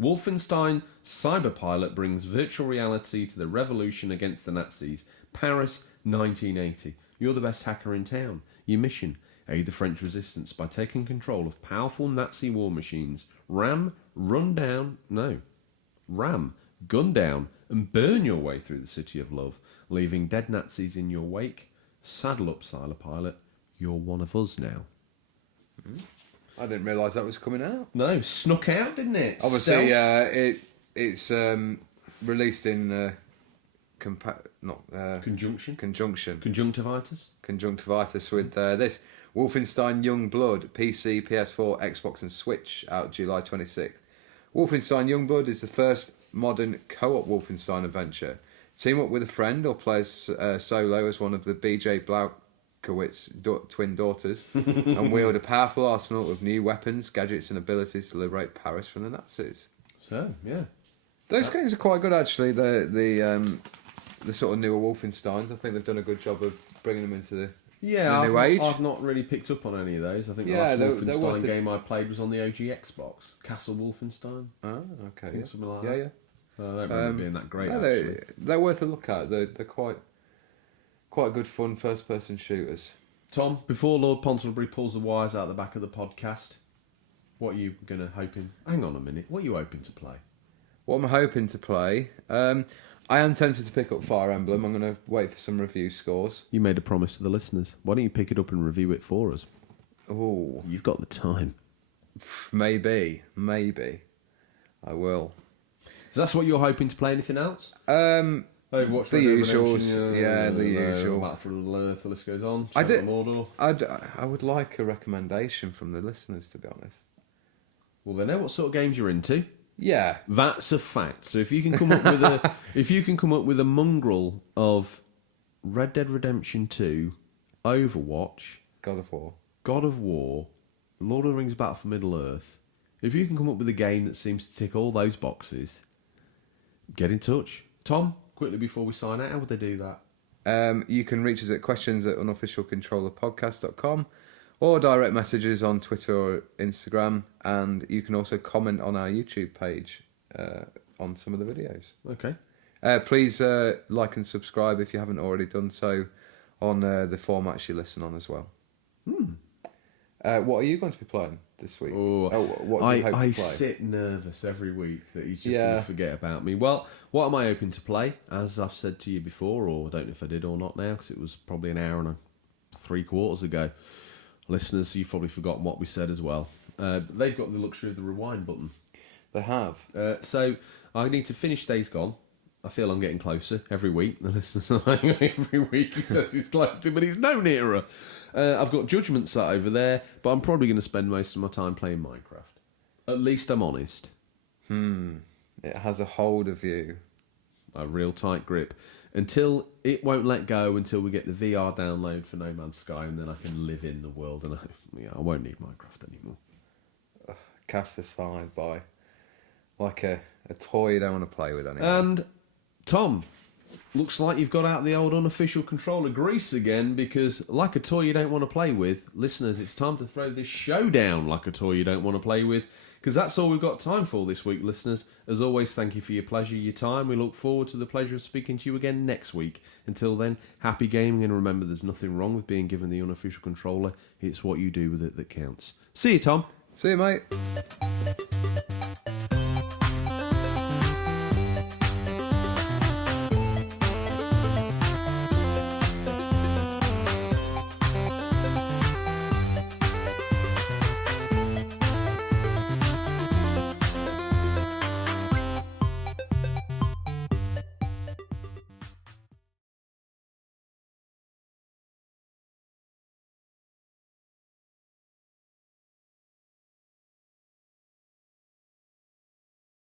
Wolfenstein Cyberpilot brings virtual reality to the revolution against the Nazis. Paris, 1980. You're the best hacker in town. Your mission: aid the French resistance by taking control of powerful Nazi war machines. Ram, gun down, and burn your way through the city of love, leaving dead Nazis in your wake. Saddle up, Cyberpilot. You're one of us now. I didn't realise that was coming out. No, snuck out, didn't it? Obviously, Stealth. it's released in Conjunction. conjunctivitis Conjunctivitis. with this Wolfenstein Youngblood, PC, PS4, Xbox and Switch, out July 26th. Wolfenstein Youngblood is the first modern co-op Wolfenstein adventure. Team up with a friend or play solo as one of the BJ Blazkowicz twin daughters and wield a powerful arsenal of new weapons, gadgets and abilities to liberate Paris from the Nazis. So, yeah. Those games are quite good, actually. The sort of newer Wolfensteins. I think they've done a good job of bringing them into the new age. I've not really picked up on any of those. I think the last Wolfenstein game I played was on the OG Xbox. Castle Wolfenstein. Oh, okay. Yeah. Something like that. Yeah. I don't remember being that great, No, actually. they're worth a look at. They're quite good fun first-person shooters. Tom, before Lord Pontlebury pulls the wires out the back of the podcast, what are you hoping? Hang on a minute. What are you hoping to play? What I'm hoping to play, I am tempted to pick up Fire Emblem. I'm going to wait for some review scores. You made a promise to the listeners. Why don't you pick it up and review it for us? Oh, You've got the time. maybe I will. So that's what you're hoping to play. Anything else? Overwatch, The Red Dead usuals. Redemption, Yeah, the usual. Battlefield Earth, the list goes on. I did- Mordor. I would like a recommendation from the listeners, to be honest. Well, they know what sort of games you're into. Yeah. That's a fact. So if you can come up with a mongrel of Red Dead Redemption 2, Overwatch, God of War, Lord of the Rings: Battle for Middle Earth, if you can come up with a game that seems to tick all those boxes, get in touch. Tom, quickly before we sign out, how would they do that? you can reach us at questions@unofficialcontrollerpodcast.com or direct messages on Twitter or Instagram, and you can also comment on our YouTube page on some of the videos. Okay. Please like and subscribe if you haven't already done so on the formats you listen on as well. What are you going to be playing this week? What do you hope to play? I sit nervous every week that he's just going to forget about me. Well, what am I hoping to play? As I've said to you before, or I don't know if I did or not now, because it was probably an hour and 3/4 ago. Listeners, you've probably forgotten what we said as well. They've got the luxury of the rewind button. They have. So I need to finish Days Gone. I feel I'm getting closer every week. The listeners are like, every week he says he's closer, but he's no nearer. I've got Judgment sat over there, but I'm probably going to spend most of my time playing Minecraft. At least I'm honest. It has a hold of you. A real tight grip. Until it won't let go until we get the VR download for No Man's Sky, and then I can live in the world, and I won't need Minecraft anymore. Cast aside by like a toy you don't want to play with anymore. And Tom, looks like you've got out the old unofficial controller grease again, because like a toy you don't want to play with, listeners, it's time to throw this show down like a toy you don't want to play with, because that's all we've got time for this week, listeners. As always, thank you for your pleasure, your time. We look forward to the pleasure of speaking to you again next week. Until then, happy gaming, and remember, there's nothing wrong with being given the unofficial controller. It's what you do with it that counts. See you, Tom. See you, mate.